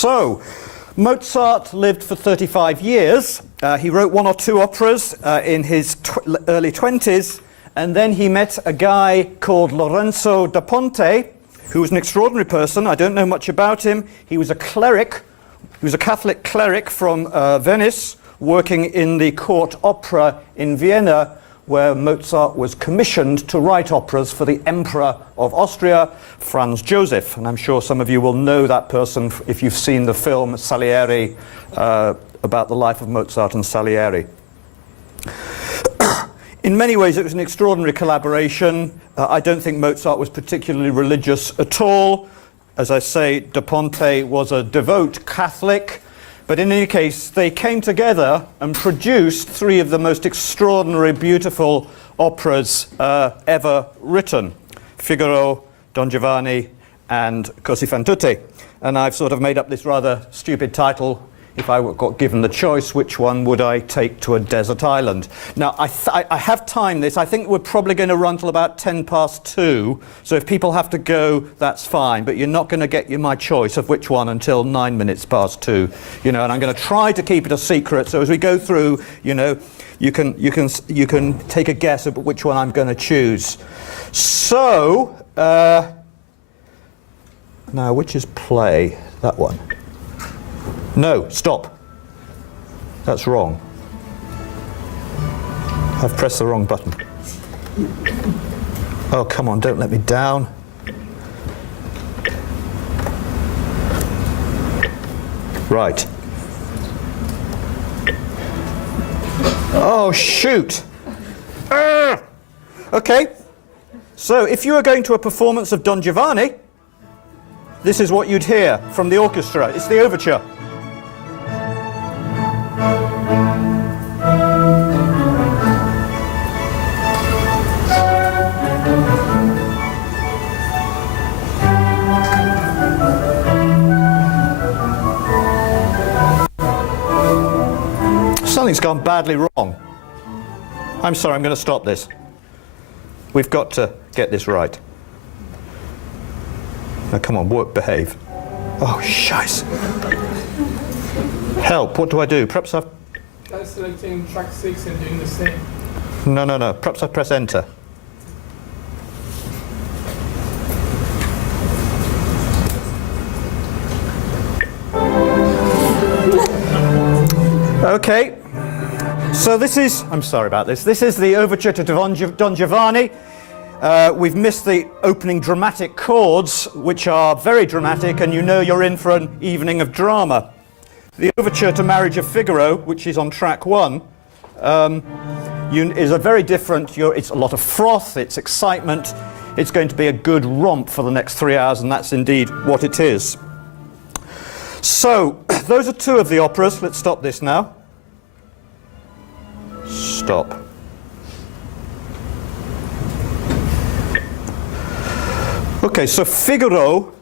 So, Mozart lived for 35 years. He wrote one or two operas in his early 20s, and then he met a guy called Lorenzo da Ponte, who was an extraordinary person. I don't know much about him. He was a cleric. He was a Catholic cleric from Venice, working in the court opera in Vienna, where Mozart was commissioned to write operas for the Emperor of Austria, Franz Joseph. And I'm sure some of you will know that person if you've seen the film Salieri, about the life of Mozart and Salieri. In many ways, it was an extraordinary collaboration. I don't think Mozart was particularly religious at all. As I say, Da Ponte was a devout Catholic. But in any case, they came together and produced three of the most extraordinary, beautiful operas ever written: Figaro, Don Giovanni, and Cosi fan tutte. And I've sort of made up this rather stupid title. If I got given the choice, which one would I take to a desert island? Now, I have timed this. I think we're probably going to run till about 2:10. So if people have to go, that's fine. But you're not going to get my choice of which one until 2:09. You know, and I'm going to try to keep it a secret. So as we go through, you know, you can take a guess at which one I'm going to choose. So now, which is play? That one. No, stop. That's wrong. I've pressed the wrong button. Oh, come on, don't let me down. Right. Oh, shoot. Okay. So, if you were going to a performance of Don Giovanni, this is what you'd hear from the orchestra. It's the overture. Something's gone badly wrong. I'm sorry, I'm going to stop this. We've got to get this right. Now come on, behave. Oh, shice. Help, what do I do? Perhaps I've... Try selecting track 6 and doing the same. No. Perhaps I press enter. Okay. So this is... I'm sorry about this. This is the overture to Don Giovanni. We've missed the opening dramatic chords, which are very dramatic, and you know you're in for an evening of drama. The overture to Marriage of Figaro, which is on track 1, is a very different... It's a lot of froth, it's excitement. It's going to be a good romp for the next 3 hours, and that's indeed what it is. So, those are two of the operas. Let's stop this now. Stop. Okay, so Figaro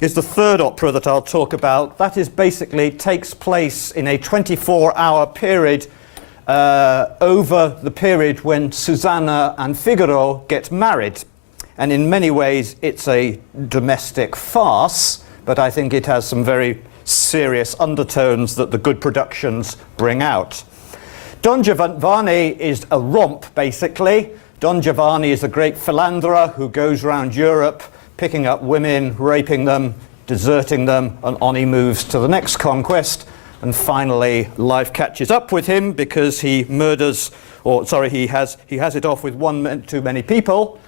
is the third opera that I'll talk about. That is basically takes place in a 24-hour period over the period when Susanna and Figaro get married. And in many ways, it's a domestic farce, but I think it has some very serious undertones that the good productions bring out. Don Giovanni is a romp, basically. Don Giovanni is a great philanderer who goes around Europe picking up women, raping them, deserting them, and on he moves to the next conquest. And finally, life catches up with him because he murders, or sorry, he has it off with one too many people.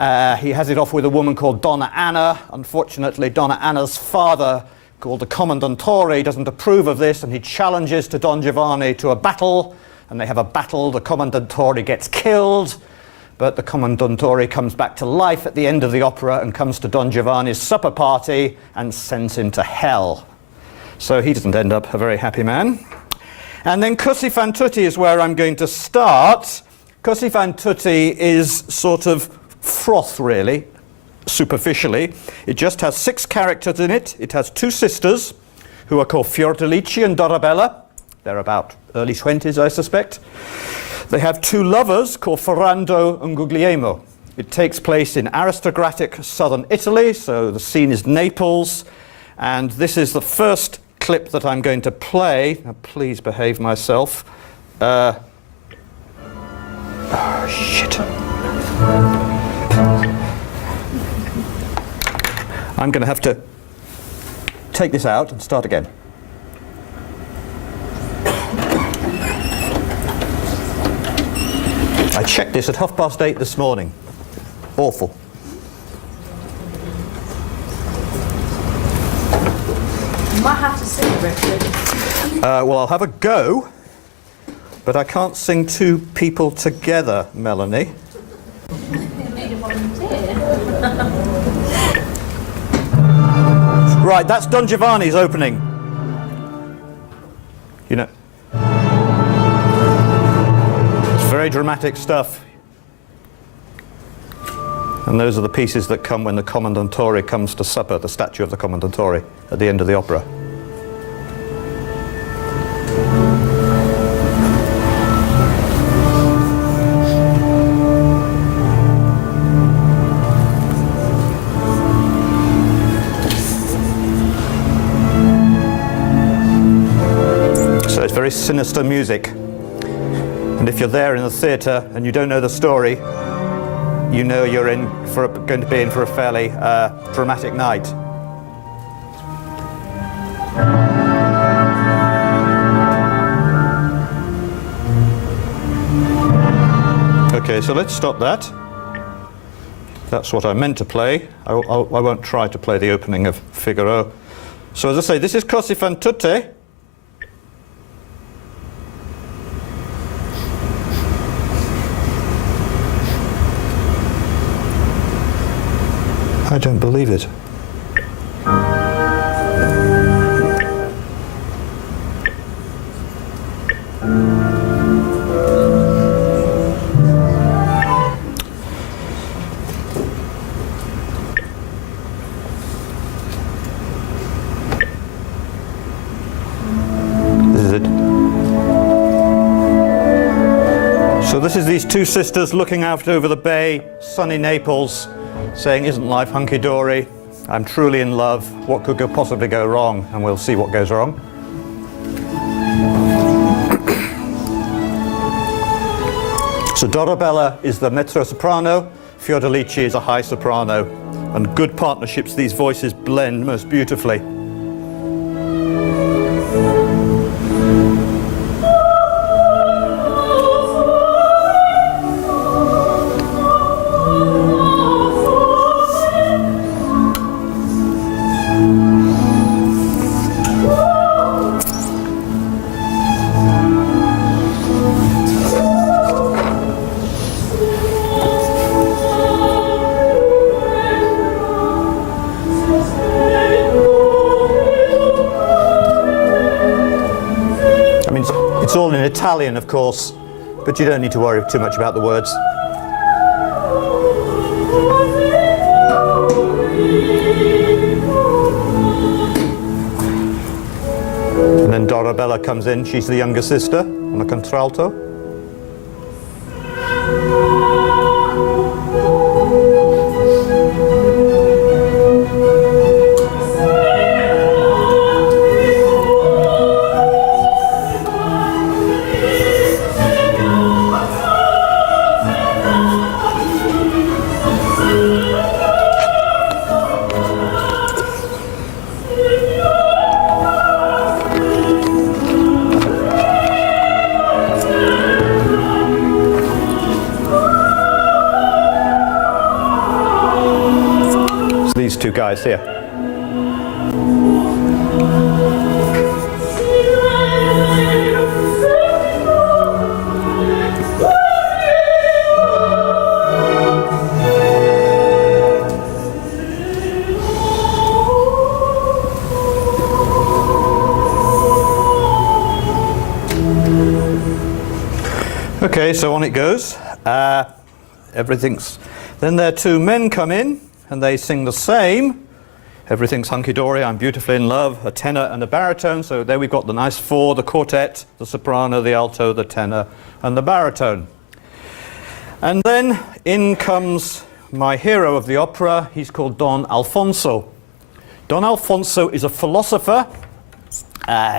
He has it off with a woman called Donna Anna. Unfortunately, Donna Anna's father, called the Commendatore, doesn't approve of this, and he challenges to Don Giovanni to a battle. And they have a battle. The Commendatore gets killed. But the Commendatore comes back to life at the end of the opera and comes to Don Giovanni's supper party and sends him to hell. So he doesn't end up a very happy man. And then Cosi fan tutte is where I'm going to start. Cosi fan tutte is sort of froth, really, superficially. It just has 6 characters in it. It has 2 sisters who are called Fiordalice and Dorabella. They're about early 20s, I suspect. They have 2 lovers called Ferrando and Guglielmo. It takes place in aristocratic southern Italy, so the scene is Naples, and this is the first clip that I'm going to play. Now, please behave myself. Oh, shit. I'm going to have to take this out and start again. I checked this at 8:30 this morning. Awful. You might have to sing, Richard. Well, I'll have a go, but I can't sing two people together, Melanie. You need a volunteer. Right, that's Don Giovanni's opening. You know, it's very dramatic stuff. And those are the pieces that come when the Commendatore comes to supper, the statue of the Commendatore at the end of the opera. So it's very sinister music. And if you're there in the theatre and you don't know the story, you know you're going to be in for a fairly dramatic night. Okay, so let's stop that. That's what I meant to play. I won't try to play the opening of Figaro. So as I say, this is Cosi fan tutte. I don't believe it. This is it. So this is these two sisters looking out over the bay, sunny Naples, saying, "Isn't life hunky-dory? I'm truly in love. What could possibly go wrong?" And we'll see what goes wrong. So Dorabella is the mezzo-soprano, Fiordalici is a high soprano, and good partnerships, these voices blend most beautifully. It's all in Italian, of course, but you don't need to worry too much about the words. And then Dorabella comes in, she's the younger sister, on a contralto. These two guys here. Okay, so on it goes. Then their two men come in and they sing the same. Everything's hunky-dory, I'm beautifully in love, a tenor and a baritone. So there we've got the nice four, the quartet, the soprano, the alto, the tenor, and the baritone. And then in comes my hero of the opera. He's called Don Alfonso. Don Alfonso is a philosopher,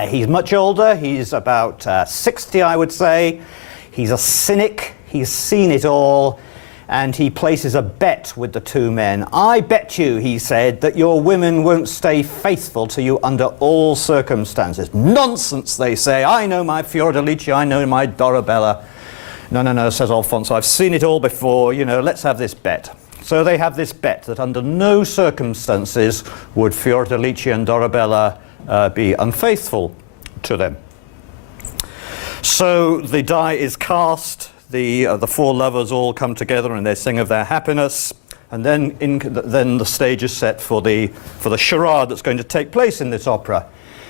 He's much older. He's about 60, I would say. He's a cynic. He's seen it all. And he places a bet with the two men. I bet you, he said, that your women won't stay faithful to you under all circumstances. Nonsense, they say. I know my Fiordalice, I know my Dorabella. No, no, no, says Alfonso, I've seen it all before, you know, let's have this bet. So they have this bet that under no circumstances would Fiordalice and Dorabella be unfaithful to them. So the die is cast. The four lovers all come together and they sing of their happiness, and then the stage is set for the charade that's going to take place in this opera,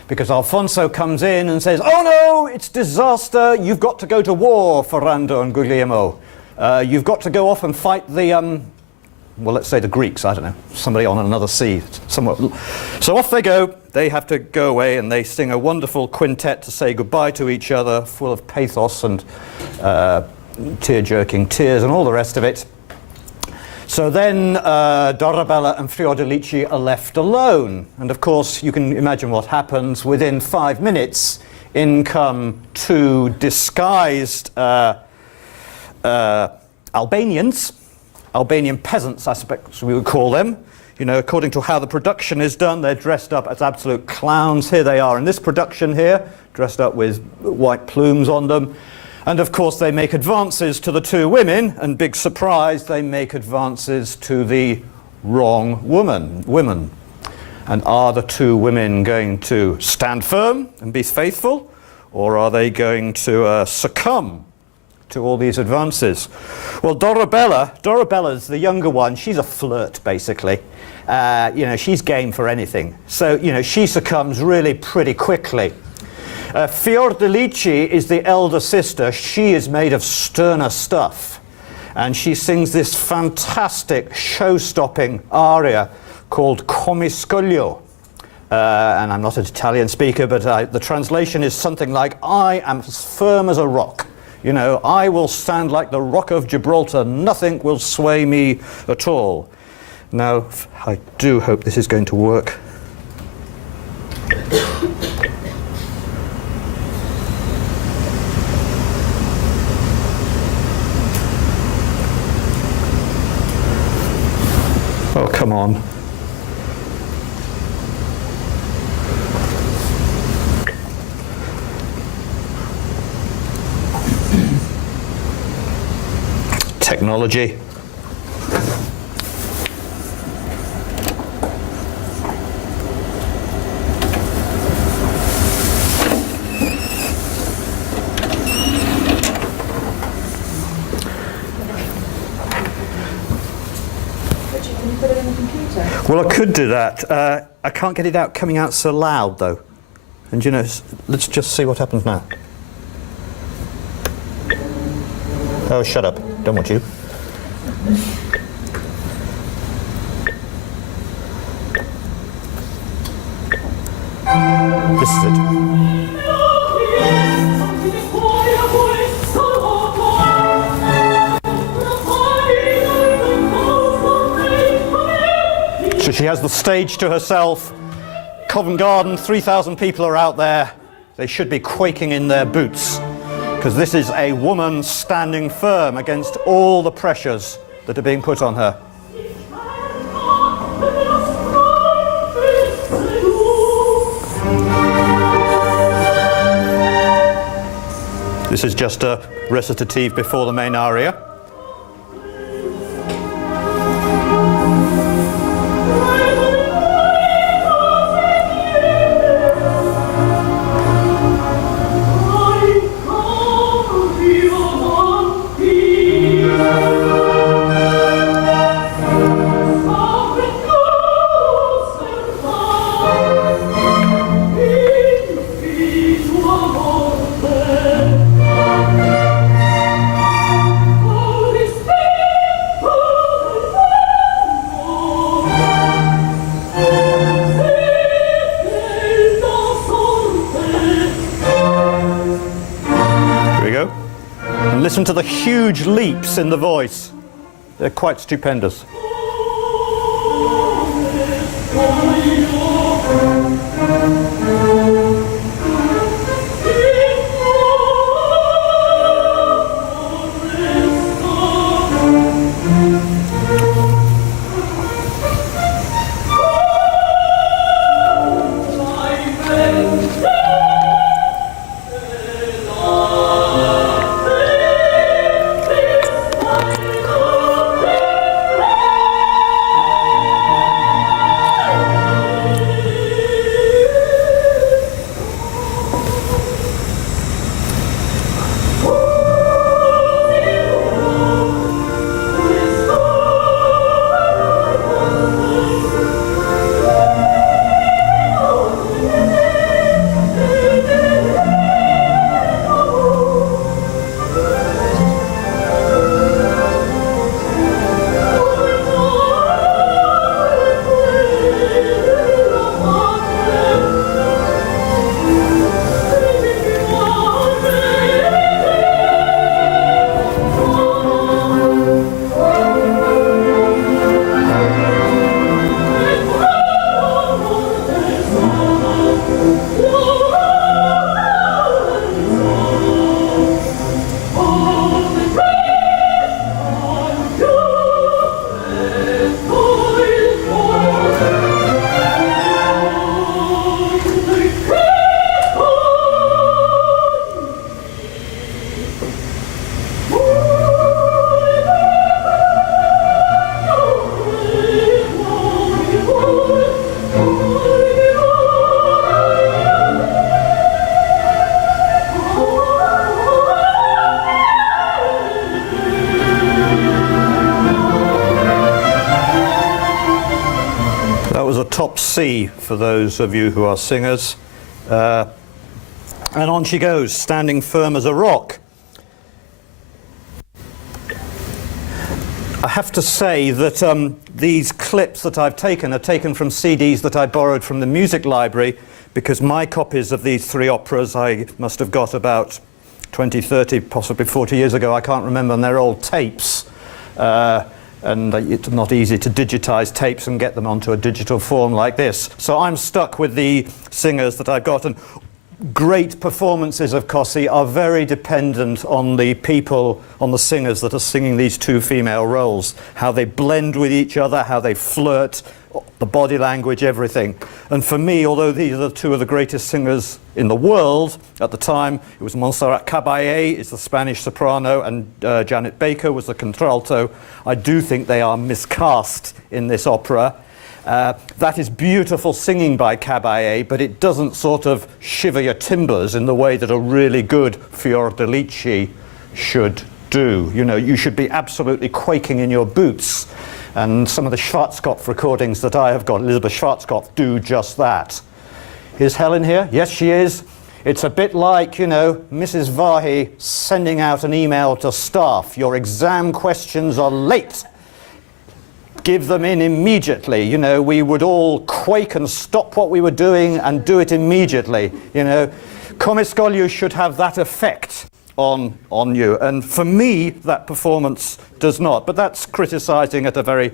because Alfonso comes in and says, "Oh no, it's disaster! You've got to go to war, Ferrando and Guglielmo. You've got to go off and fight the well, let's say the Greeks. I don't know, somebody on another sea somewhere." So off they go. They have to go away and they sing a wonderful quintet to say goodbye to each other, full of pathos and tear-jerking tears and all the rest of it. So then Dorabella and Fiordalice are left alone. And of course, you can imagine what happens. Within 5 minutes, in come two disguised Albanians, Albanian peasants, I suppose we would call them. You know, according to how the production is done, they're dressed up as absolute clowns. Here they are in this production here, dressed up with white plumes on them. And of course they make advances to the two women, and big surprise, they make advances to the wrong women. And are the two women going to stand firm and be faithful, or are they going to succumb to all these advances? Well, Dorabella's the younger one. She's a flirt, basically. You know, she's game for anything. So, you know, she succumbs really pretty quickly. Fiordalice is the elder sister. She is made of sterner stuff. And she sings this fantastic show-stopping aria called Comiscoglio. And I'm not an Italian speaker, but the translation is something like, I am as firm as a rock. You know, I will stand like the rock of Gibraltar. Nothing will sway me at all. Now, I do hope this is going to work. Oh, come on. Technology. Well, I could do that. I can't get it coming out so loud, though. And you know, let's just see what happens now. Oh, shut up. Don't want you. This is it. So she has the stage to herself. Covent Garden, 3,000 people are out there. They should be quaking in their boots, because this is a woman standing firm against all the pressures that are being put on her. This is just a recitative before the main aria. Listen to the huge leaps in the voice. They're quite stupendous. C for those of you who are singers. And on she goes, standing firm as a rock. I have to say that these clips that I've taken are taken from CDs that I borrowed from the music library, because my copies of these three operas I must have got about 20, 30, possibly 40 years ago, I can't remember, and they're all tapes. And it's not easy to digitize tapes and get them onto a digital form like this. So I'm stuck with the singers that I've got, and great performances of Cosi are very dependent on the people, on the singers that are singing these two female roles, how they blend with each other, how they flirt, the body language, everything. And for me, although these are two of the greatest singers in the world at the time, it was Montserrat Caballé is the Spanish soprano, and Janet Baker was the contralto. I do think they are miscast in this opera. That is beautiful singing by Caballé, but it doesn't sort of shiver your timbers in the way that a really good Fiordalici should do. You know, you should be absolutely quaking in your boots. And some of the Schwarzkopf recordings that I have got, Elizabeth Schwarzkopf, do just that. Is Helen here? Yes, she is. It's a bit like, you know, Mrs. Vahi sending out an email to staff. Your exam questions are late. Give them in immediately. You know, we would all quake and stop what we were doing and do it immediately. You know, Comiscoliu should have that effect on you. And for me, that performance does not. But that's criticizing at a very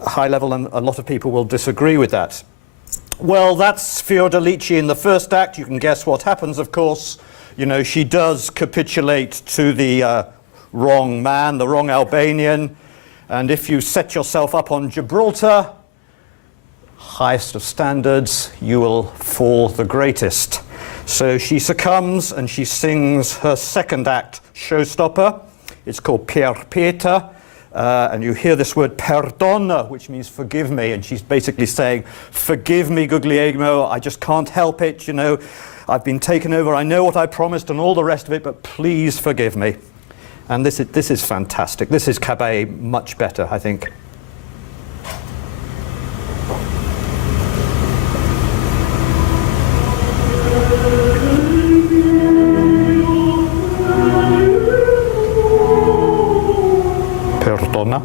high level, and a lot of people will disagree with that. Well, that's Fiordalici in the first act. You can guess what happens, of course. You know, she does capitulate to the wrong man, the wrong Albanian. And if you set yourself up on Gibraltar, highest of standards, you will fall the greatest. So she succumbs and she sings her second act showstopper. It's called Pier Pieta. And you hear this word perdona, which means forgive me. And she's basically saying, forgive me, Guglielmo, I just can't help it, you know. I've been taken over, I know what I promised and all the rest of it, but please forgive me. And this is fantastic. This is Caballé much better, I think. Perdona.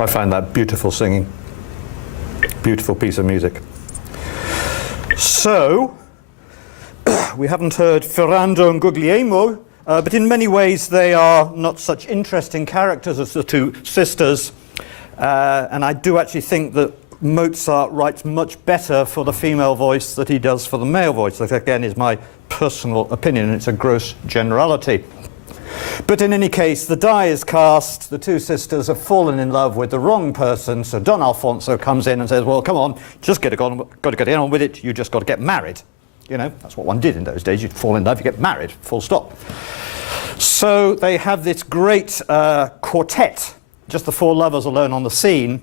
I find that beautiful singing, beautiful piece of music. So, we haven't heard Ferrando and Guglielmo, but in many ways they are not such interesting characters as the two sisters. And I do actually think that Mozart writes much better for the female voice than he does for the male voice. That again is my personal opinion, and it's a gross generality. But in any case, the die is cast, the two sisters have fallen in love with the wrong person, so Don Alfonso comes in and says, well, come on, just got to get on with it, you just got to get married. You know, that's what one did in those days, you'd fall in love, you get married, full stop. So they have this great quartet, just the four lovers alone on the scene,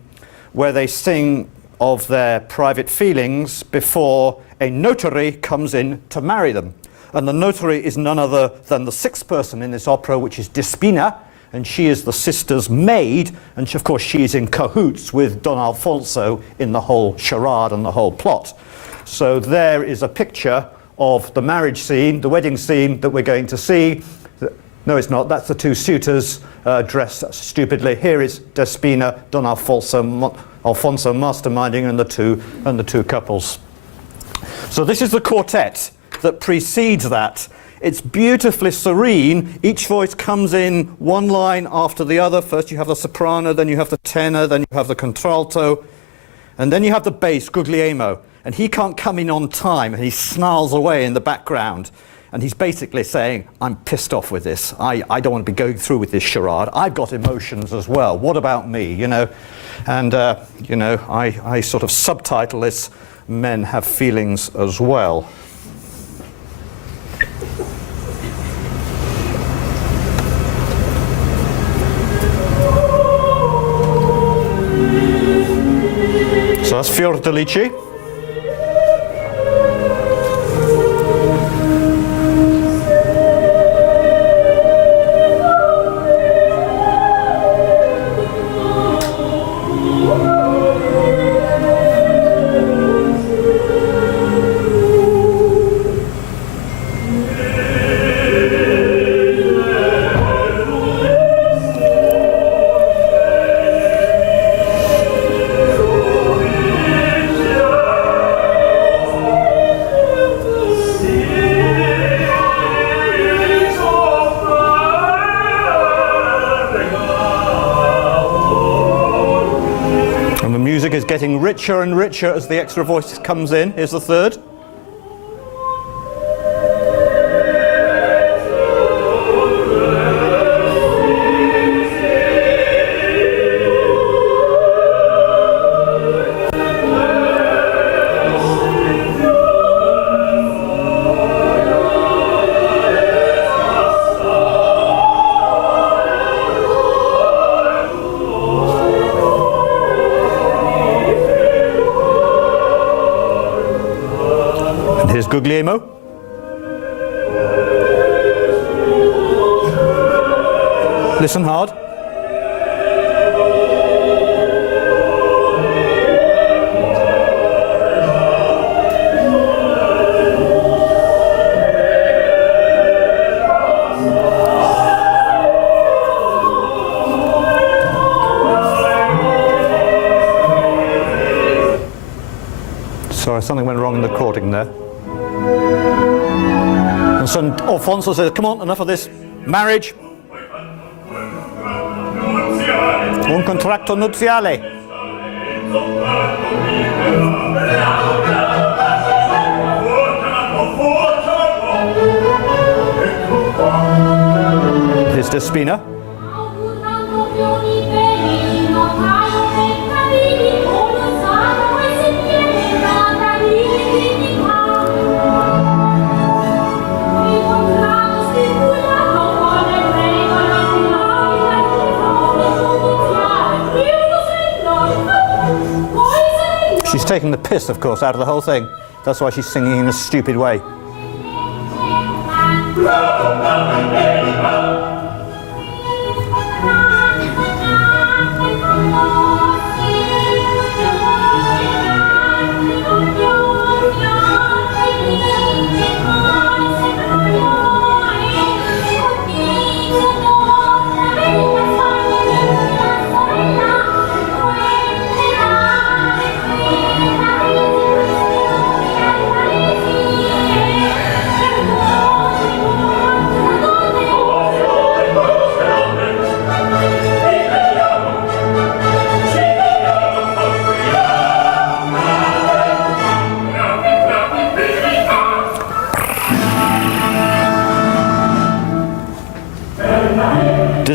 where they sing of their private feelings before a notary comes in to marry them. And the notary is none other than the sixth person in this opera, which is Despina, and she is the sister's maid, and of course she is in cahoots with Don Alfonso in the whole charade and the whole plot. So there is a picture of the marriage scene, the wedding scene that we're going to see. No, it's not. That's the two suitors dressed stupidly. Here is Despina, Don Alfonso masterminding, and the two couples. So this is the quartet that precedes that. It's beautifully serene. Each voice comes in one line after the other. First you have the soprano, then you have the tenor, then you have the contralto, and then you have the bass, Guglielmo. And he can't come in on time, and he snarls away in the background. And he's basically saying, I'm pissed off with this. I don't want to be going through with this charade. I've got emotions as well. What about me, you know? And, you know, I sort of subtitle this, Men Have Feelings as Well. So that's Fiordalici. Getting richer and richer as the extra voice comes in. Here's the third. Here's Guglielmo. Listen hard. Sorry, something went wrong in the recording there. And so Alfonso says, come on, enough of this. Marriage. Un contratto nuziale. Here's Despina. She's taking the piss, of course, out of the whole thing. That's why she's singing in a stupid way.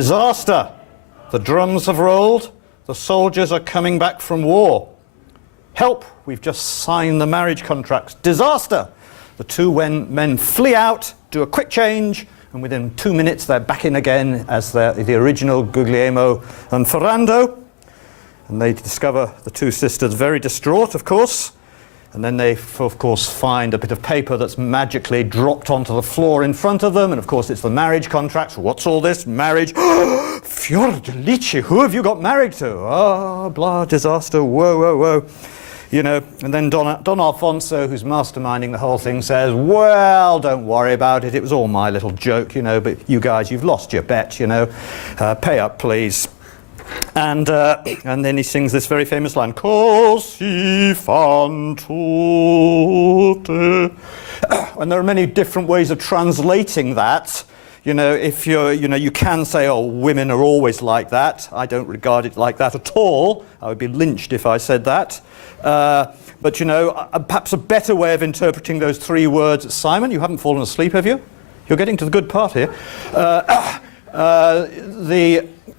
Disaster. The drums have rolled. The soldiers are coming back from war. Help, we've just signed the marriage contracts. Disaster. The two men flee out, do a quick change, and within 2 minutes they're back in again as the original Guglielmo and Ferrando. And they discover the two sisters very distraught, of course. And then they, of course, find a bit of paper that's magically dropped onto the floor in front of them. And, of course, it's the marriage contracts. What's all this? Marriage. Fiordelici, who have you got married to? Ah, blah, disaster, whoa, whoa, whoa. You know, and then Don Alfonso, who's masterminding the whole thing, says, well, don't worry about it. It was all my little joke, you know, but you guys, you've lost your bet, you know. Pay up, please. And then he sings this very famous line, Cosi fan tutte. And there are many different ways of translating that. You know, if you're, you know, you can say, oh, women are always like that. I don't regard it like that at all. I would be lynched if I said that. But, you know, perhaps a better way of interpreting those three words, Simon, you haven't fallen asleep, have you? You're getting to the good part here.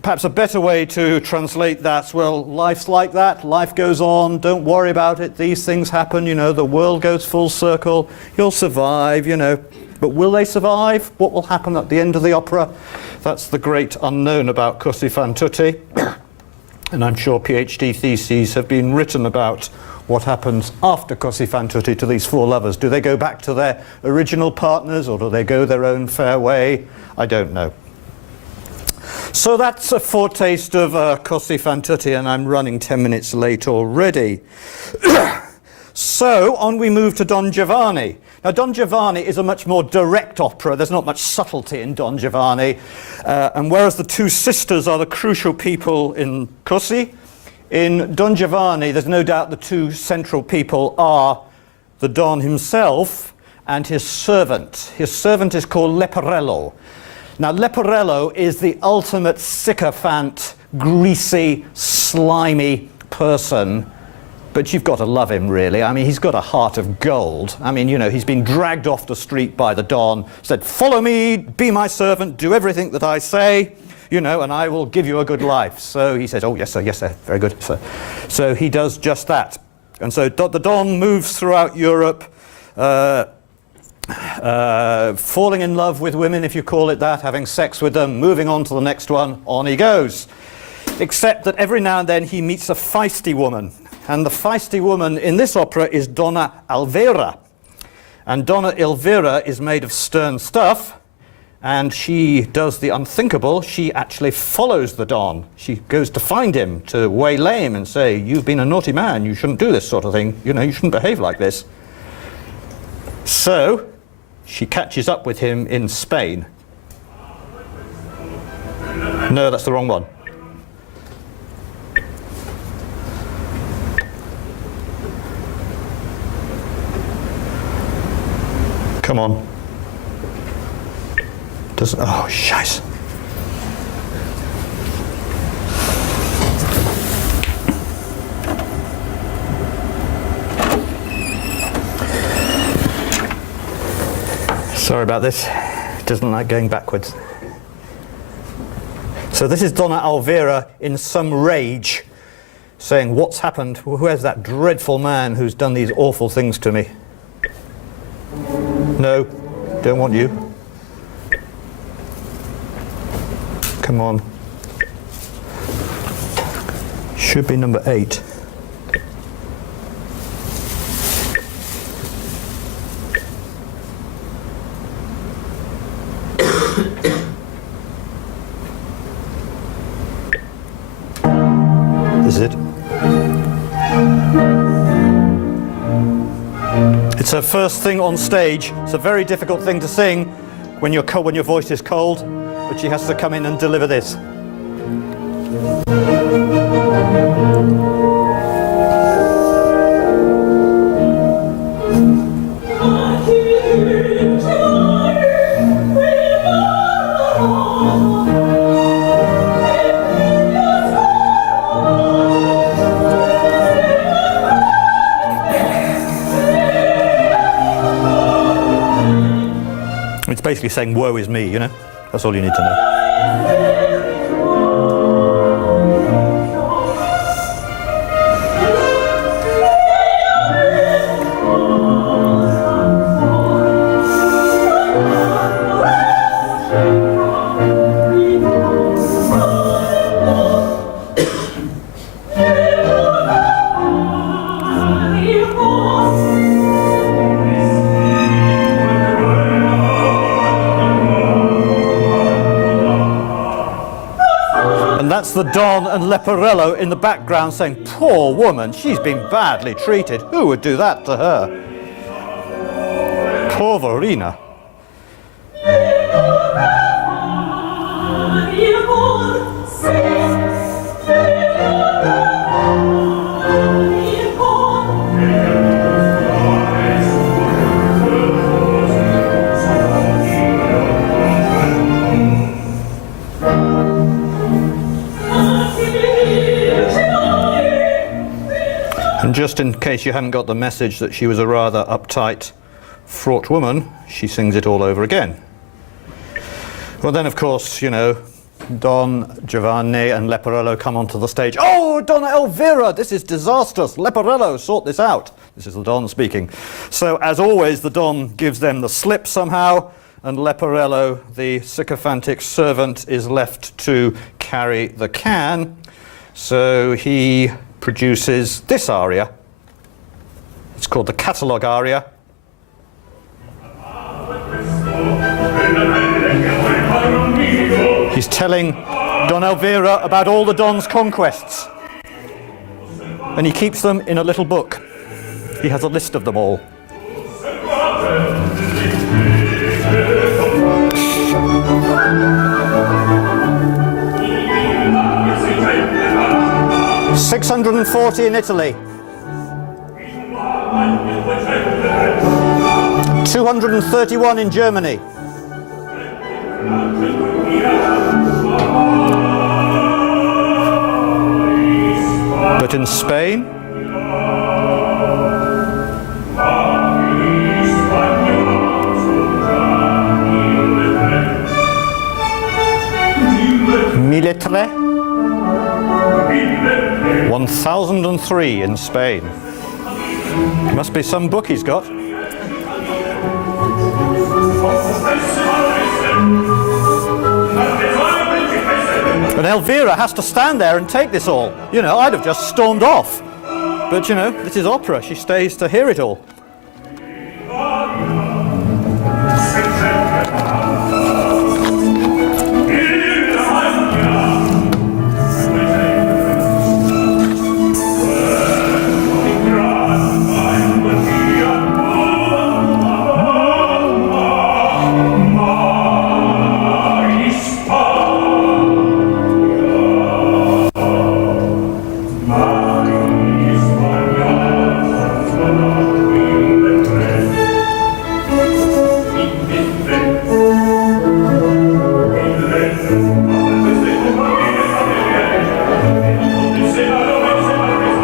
Perhaps a better way to translate that, well, life's like that, life goes on, don't worry about it, these things happen, you know, the world goes full circle, you'll survive, you know. But will they survive? What will happen at the end of the opera? That's the great unknown about Cosi fan tutte. And I'm sure PhD theses have been written about what happens after Cosi fan tutte to these four lovers. Do they go back to their original partners, or do they go their own fair way? I don't know. So that's a foretaste of Cosi fan tutte, and I'm running 10 minutes late already. So on we move to Don Giovanni. Now Don Giovanni is a much more direct opera. There's not much subtlety in Don Giovanni. And whereas the two sisters are the crucial people in Cosi, in Don Giovanni there's no doubt the two central people are the Don himself and his servant. His servant is called Leporello. Now, Leporello is the ultimate sycophant, greasy, slimy person, but you've got to love him, really. I mean, he's got a heart of gold. I mean, you know, he's been dragged off the street by the Don, said, follow me, be my servant, do everything that I say, you know, and I will give you a good life. So he says, oh, yes, sir, very good, sir. So he does just that. And so the Don moves throughout Europe, falling in love with women, if you call it that, having sex with them, moving on to the next one, on he goes. Except that every now and then he meets a feisty woman. And the feisty woman in this opera is Donna Elvira. And Donna Elvira is made of stern stuff, and she does the unthinkable. She actually follows the Don. She goes to find him, to waylay him and say, you've been a naughty man, you shouldn't do this sort of thing, you know, you shouldn't behave like this. So she catches up with him in Spain. No, that's the wrong one. Come on. Doesn't. Oh, scheiße. Sorry about this. It doesn't like going backwards. So this is Donna Elvira in some rage, saying, what's happened? Where's that dreadful man who's done these awful things to me? No, don't want you. Come on. Should be number 8. This is it. It's her first thing on stage. It's a very difficult thing to sing when your voice is cold, but she has to come in and deliver this. It's basically saying, woe is me, you know? That's all you need to know. that's the Don and Leporello in the background saying, poor woman, she's been badly treated. Who would do that to her? Poverina. And just in case you hadn't got the message that she was a rather uptight, fraught woman, she sings it all over again. Well, then, of course, you know, Don, Giovanni and Leporello come onto the stage. Oh, Donna Elvira, this is disastrous. Leporello, sort this out. This is the Don speaking. So, as always, the Don gives them the slip somehow, and Leporello, the sycophantic servant, is left to carry the can. So he produces this aria. It's called the catalogue aria. He's telling Don Elvira about all the Don's conquests, and he keeps them in a little book. He has a list of them all. $640 in Italy, 231 in Germany, but in Spain, Milletre, 1003 in Spain. Must be some book he's got. And Elvira has to stand there and take this all. You know, I'd have just stormed off. But, you know, this is opera. She stays to hear it all.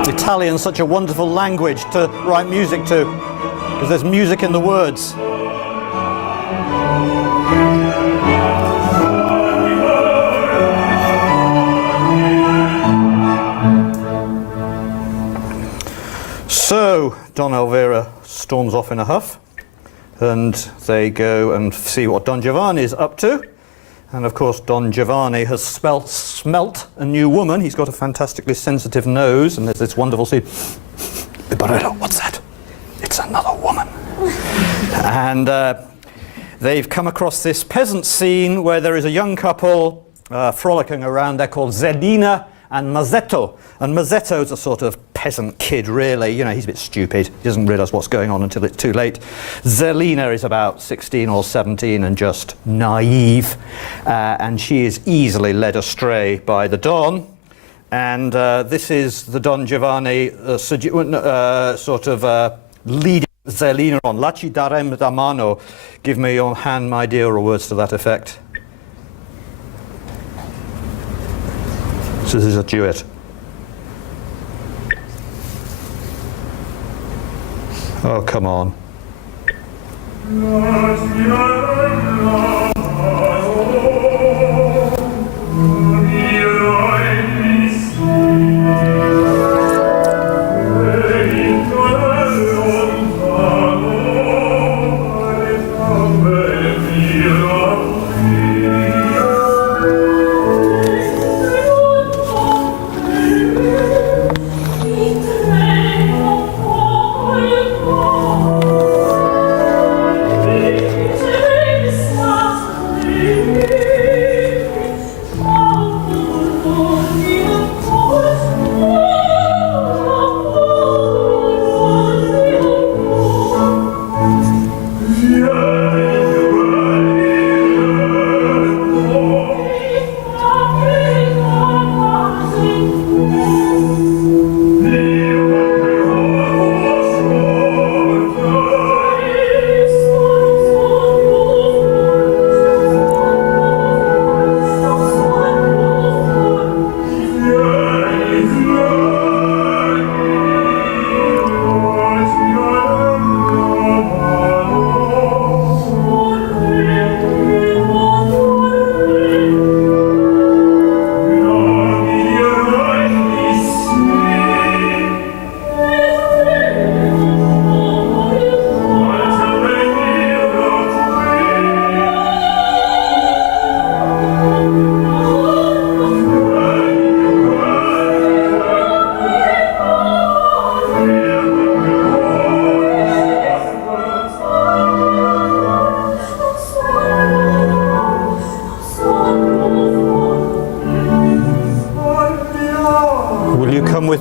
Italian's such a wonderful language to write music to, because there's music in the words. So Don Elvira storms off in a huff, and they go and see what Don Giovanni is up to. And of course, Don Giovanni has smelt a new woman. He's got a fantastically sensitive nose, and there's this wonderful scene. Barello, what's that? It's another woman. And they've come across this peasant scene where there is a young couple frolicking around. They're called Zellina and Mazzetto. And Mazzetto's a sort of peasant kid, really. You know, he's a bit stupid. He doesn't realise what's going on until it's too late. Zellina is about 16 or 17 and just naive. And she is easily led astray by the Don. And this is the Don Giovanni leading Zellina on. Laci darem da mano. Give me your hand, my dear, or words to that effect. So this is a duet. Oh, come on.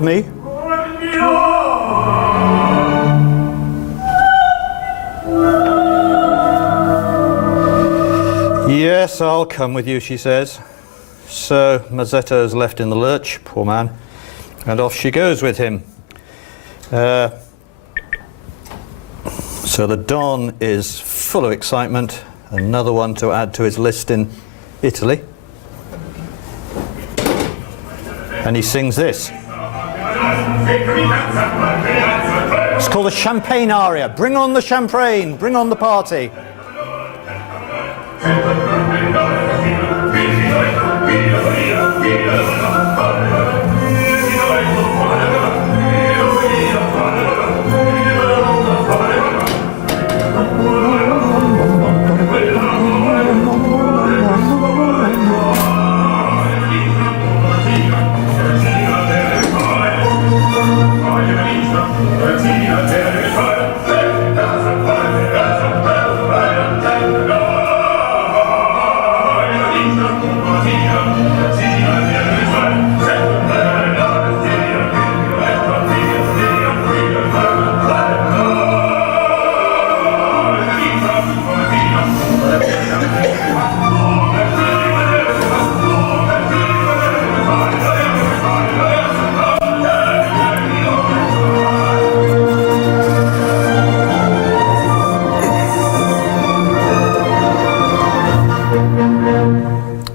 me? Yes, I'll come with you, she says. So Mazzetto's left in the lurch, poor man, and off she goes with him. So the Don is full of excitement, another one to add to his list in Italy. And he sings this. It's called a champagne aria. Bring on the champagne, bring on the party.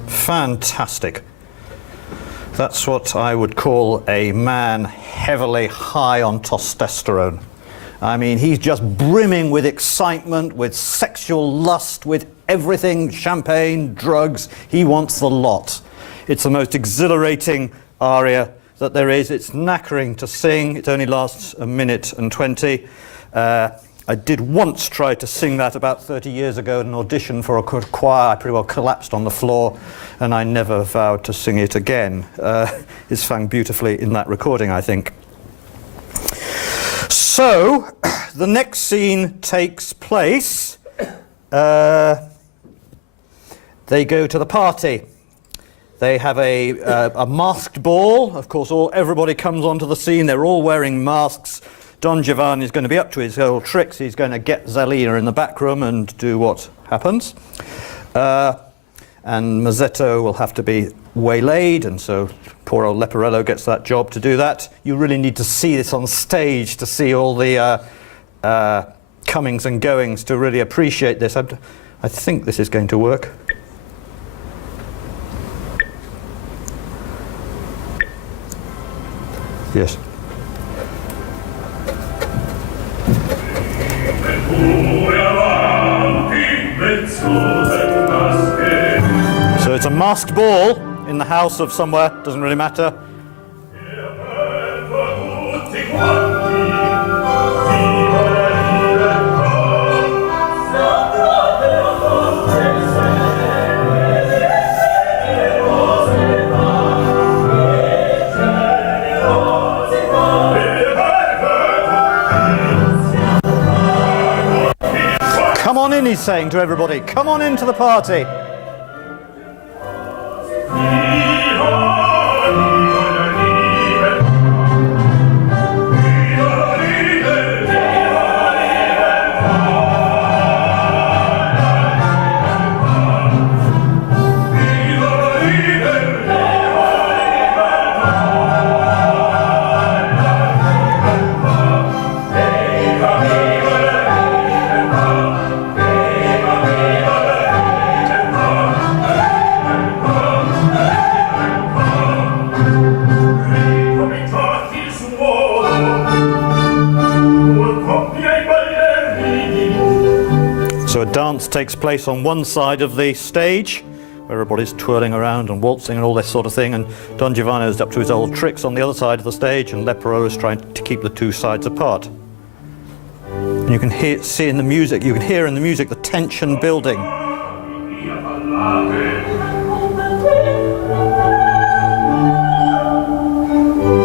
Fantastic. That's what I would call a man heavily high on testosterone. I mean, he's just brimming with excitement, with sexual lust, with everything, champagne, drugs. He wants the lot. It's the most exhilarating aria that there is. It's knackering to sing. It only lasts 1:20. I did once try to sing that about 30 years ago in an audition for a choir. I pretty well collapsed on the floor, and I never vowed to sing it again. It's sung beautifully in that recording, I think. So, the next scene takes place. They go to the party. They have a masked ball. Of course, everybody comes onto the scene. They're all wearing masks. Don Giovanni is going to be up to his old tricks. He's going to get Zalina in the back room and do what happens. And Mazzetto will have to be waylaid, and so poor old Leporello gets that job to do that. You really need to see this on stage to see all the comings and goings to really appreciate this. I think this is going to work. Yes. So it's a masked ball in the house of somewhere, doesn't really matter. Come on in, he's saying to everybody. Come on into the party. So a dance takes place on one side of the stage, where everybody's twirling around and waltzing and all this sort of thing, and Don Giovanni is up to his old tricks on the other side of the stage, and Leporello is trying to keep the two sides apart. And you can see in the music, you can hear in the music the tension building.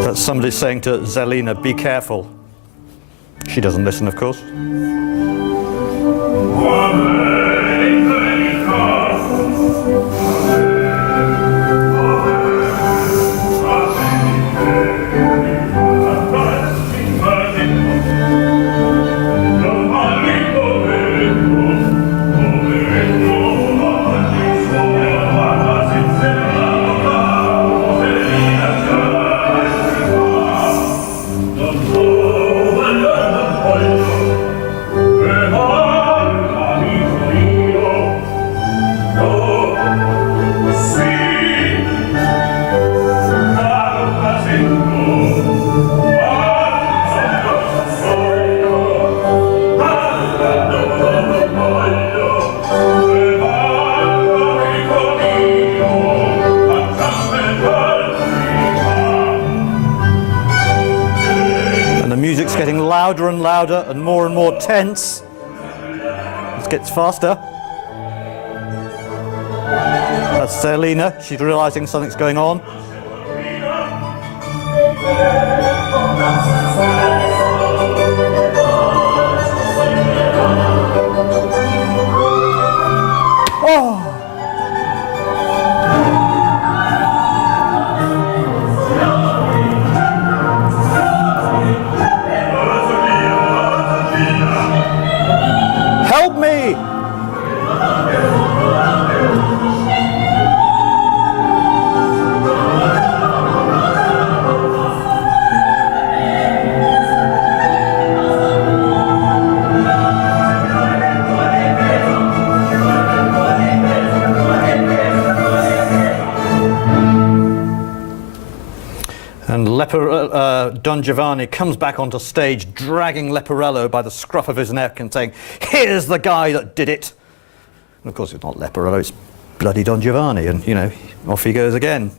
That's somebody saying to Zalina, be careful. She doesn't listen, of course. louder and more tense. It gets faster. That's Zerlina. She's realizing something's going on. Oh! Help me! And Don Giovanni comes back onto stage, dragging Leporello by the scruff of his neck and saying, "Here's the guy that did it." And of course, it's not Leporello, it's bloody Don Giovanni, and, you know, off he goes again.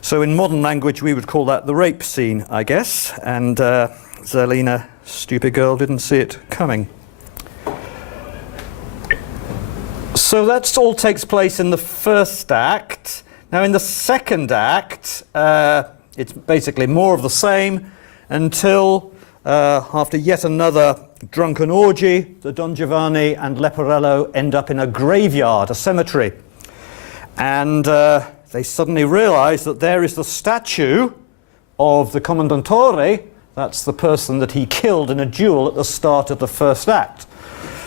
So in modern language, we would call that the rape scene, I guess, and Zerlina, stupid girl, didn't see it coming. So that all takes place in the first act. Now, in the second act, it's basically more of the same until, after yet another drunken orgy, the Don Giovanni and Leporello end up in a graveyard, a cemetery. And they suddenly realize that there is the statue of the Commendatore. That's the person that he killed in a duel at the start of the first act.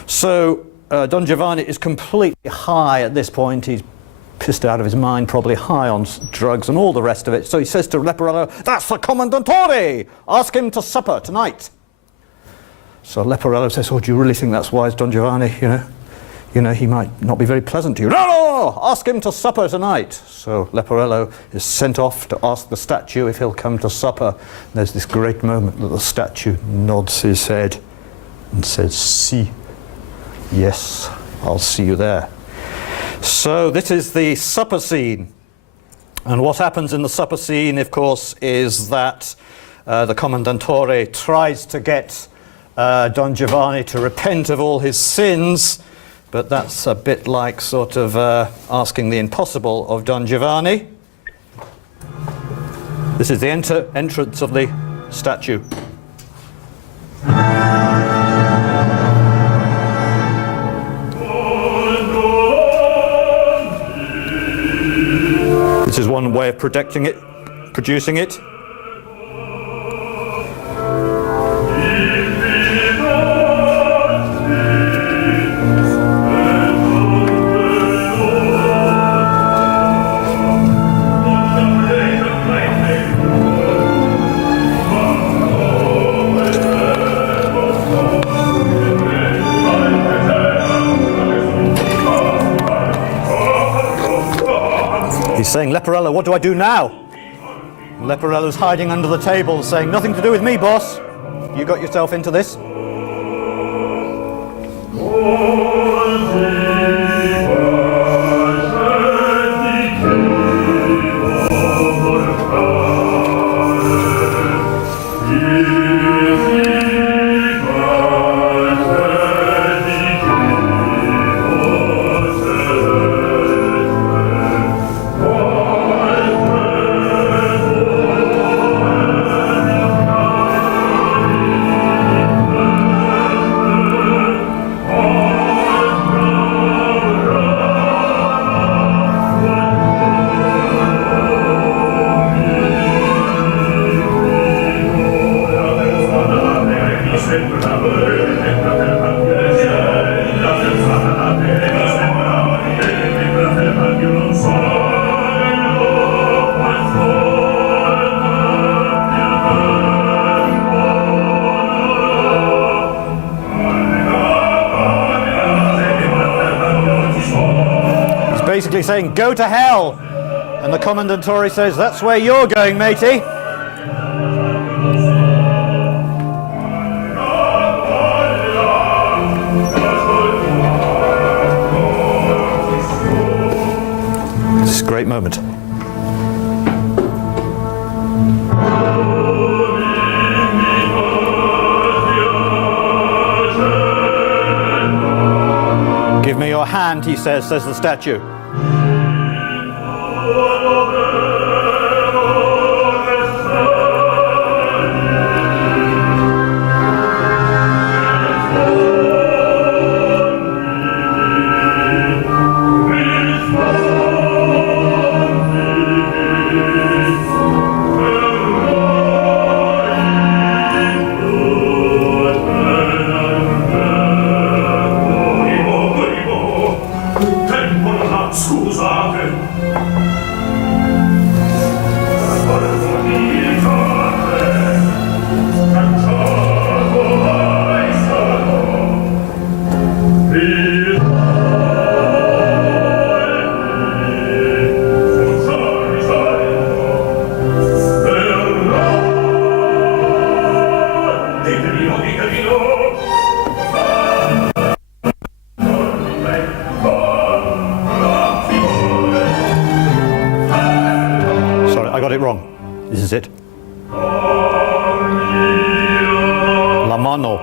So Don Giovanni is completely high at this point. He's pissed out of his mind, probably high on drugs and all the rest of it. So he says to Leporello, "That's the Commendatore! Ask him to supper tonight." So Leporello says, "Oh, do you really think that's wise, Don Giovanni? You know, he might not be very pleasant to you." No, ask him to supper tonight." So Leporello is sent off to ask the statue if he'll come to supper. And there's this great moment that the statue nods his head and says, "Si, yes, I'll see you there." So this is the supper scene. And what happens in the supper scene, of course, is that the Commendatore tries to get Don Giovanni to repent of all his sins, but that's a bit like sort of asking the impossible of Don Giovanni. This is the entrance of the statue. This is one way of producing it. He's saying, "Leporello, what do I do now?" Leporello's hiding under the table, saying, "Nothing to do with me, boss. You got yourself into this." Basically saying, "Go to hell." And the Commendatore says, "That's where you're going, matey." This is a great moment. hand, he says the statue. This is it. La mano.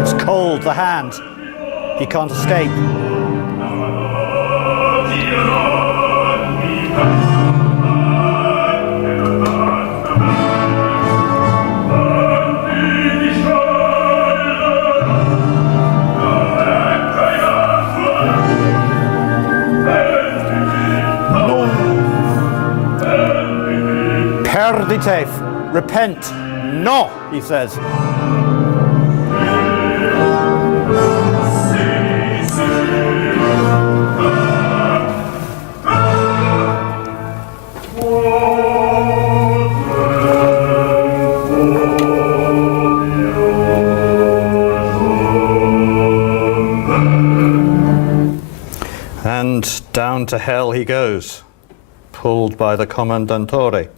It's cold, the hand. He can't escape. Perdite, repent. No, he says. And down to hell he goes, pulled by the Commendatore.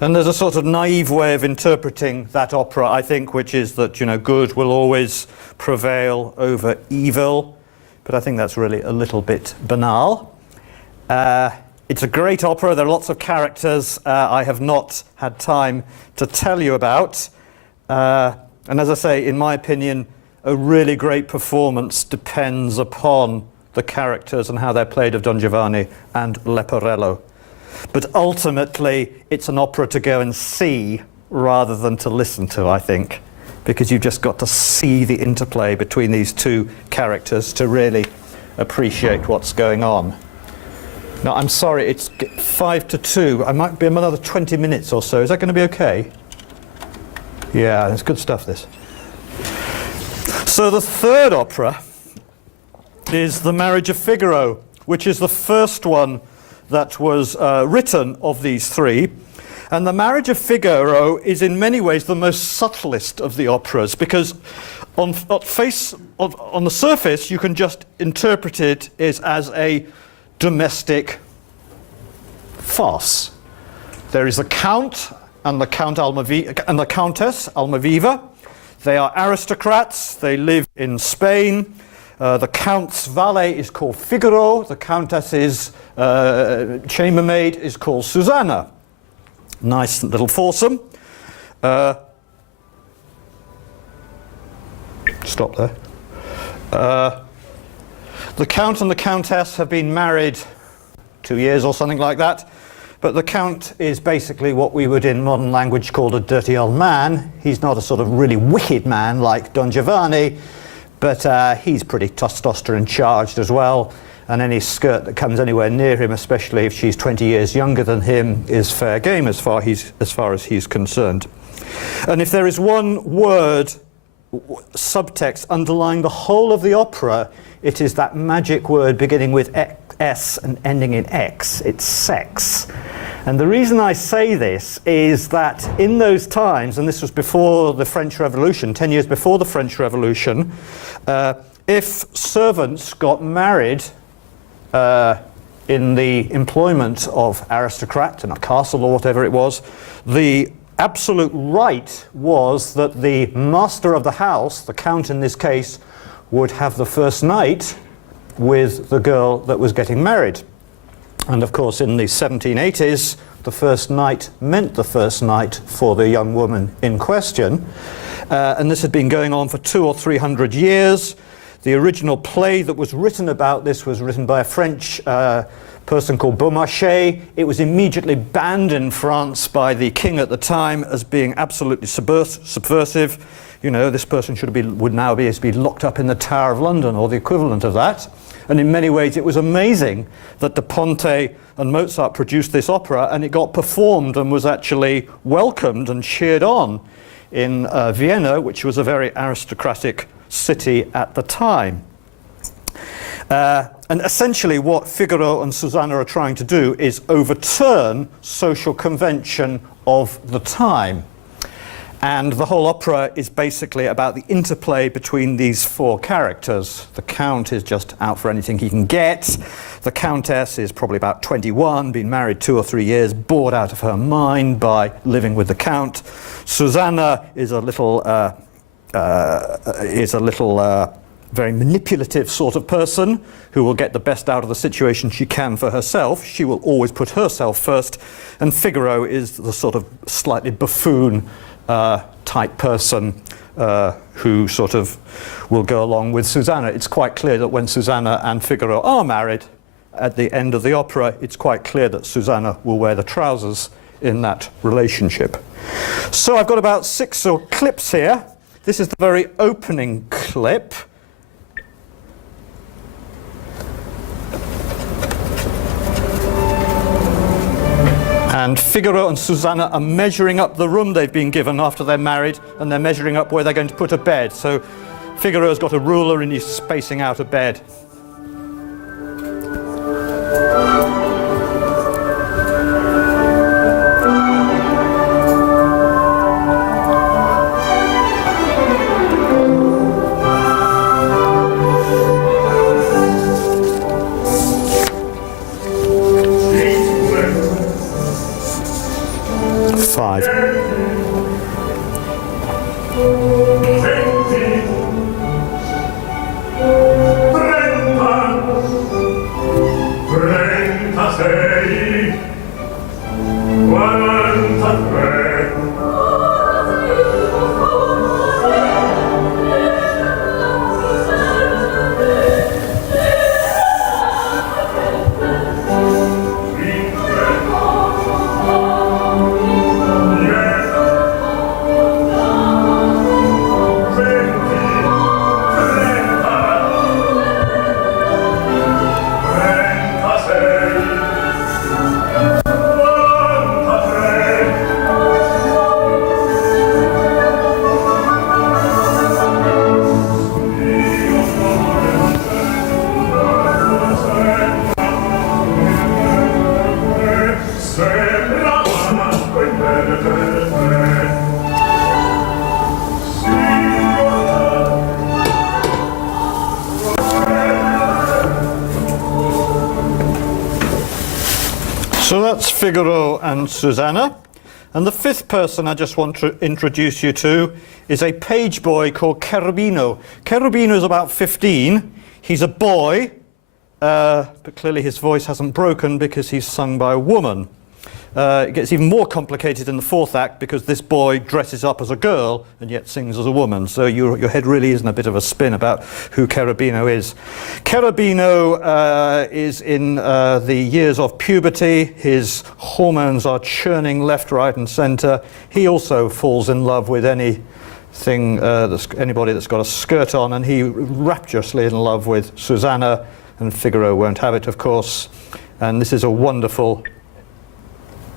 And there's a sort of naive way of interpreting that opera, I think, which is that, you know, good will always prevail over evil. But I think that's really a little bit banal. It's a great opera. There are lots of characters I have not had time to tell you about. And as I say, in my opinion, a really great performance depends upon the characters and how they're played of Don Giovanni and Leporello. But ultimately, it's an opera to go and see rather than to listen to, I think, because you've just got to see the interplay between these two characters to really appreciate what's going on. Now, I'm sorry, it's 5 to 2. I might be another 20 minutes or so. Is that going to be okay? Yeah, it's good stuff, this. So the third opera is The Marriage of Figaro, which is the first one that was written of these three. And The Marriage of Figaro is in many ways the most subtlest of the operas, because on the surface you can just interpret it as a domestic farce. There is the Count and the Countess Almaviva. They are aristocrats. They live in Spain. The Count's valet is called Figaro. The Countess's chambermaid is called Susanna. Nice little foursome. Stop there. The Count and the Countess have been married 2 years or something like that. But the Count is basically what we would in modern language call a dirty old man. He's not a sort of really wicked man like Don Giovanni, but he's pretty testosterone charged as well. And any skirt that comes anywhere near him, especially if she's 20 years younger than him, is fair game as far as he's concerned. And if there is one word, subtext, underlying the whole of the opera, it is that magic word beginning with S and ending in X. It's sex. And the reason I say this is that in those times, and this was before the French Revolution, 10 years before the French Revolution, if servants got married in the employment of aristocrats in a castle or whatever it was, the absolute right was that the master of the house, the count in this case, would have the first night with the girl that was getting married. And of course, in the 1780s, the first night meant the first night for the young woman in question. And this had been going on for 200 or 300 years. The original play that was written about this was written by a French person called Beaumarchais. It was immediately banned in France by the king at the time as being absolutely subversive. You know, this person would now be locked up in the Tower of London or the equivalent of that. And in many ways it was amazing that the Ponte and Mozart produced this opera, and it got performed and was actually welcomed and cheered on in Vienna, which was a very aristocratic city at the time. And essentially what Figaro and Susanna are trying to do is overturn social convention of the time. And the whole opera is basically about the interplay between these four characters. The Count is just out for anything he can get. The Countess is probably about 21, been married 2 or 3 years, bored out of her mind by living with the Count. Susanna is a little very manipulative sort of person who will get the best out of the situation she can for herself. She will always put herself first. And Figaro is the sort of slightly buffoon type person who sort of will go along with Susanna. It's quite clear that when Susanna and Figaro are married at the end of the opera, it's quite clear that Susanna will wear the trousers in that relationship. So I've got about 6 clips here. This is the very opening clip. And Figaro and Susanna are measuring up the room they've been given after they're married, and they're measuring up where they're going to put a bed. So Figaro's got a ruler and he's spacing out a bed. So that's Figaro and Susanna. And the fifth person I just want to introduce you to is a page boy called Cherubino. Cherubino is about 15. He's a boy, but clearly his voice hasn't broken because he's sung by a woman. It gets even more complicated in the fourth act because this boy dresses up as a girl and yet sings as a woman. So your head really is in a bit of a spin about who Cherubino is. Cherubino is in the years of puberty. His hormones are churning left, right and centre. He also falls in love with anybody that's got a skirt on, and he rapturously in love with Susanna, and Figaro won't have it, of course. And this is a wonderful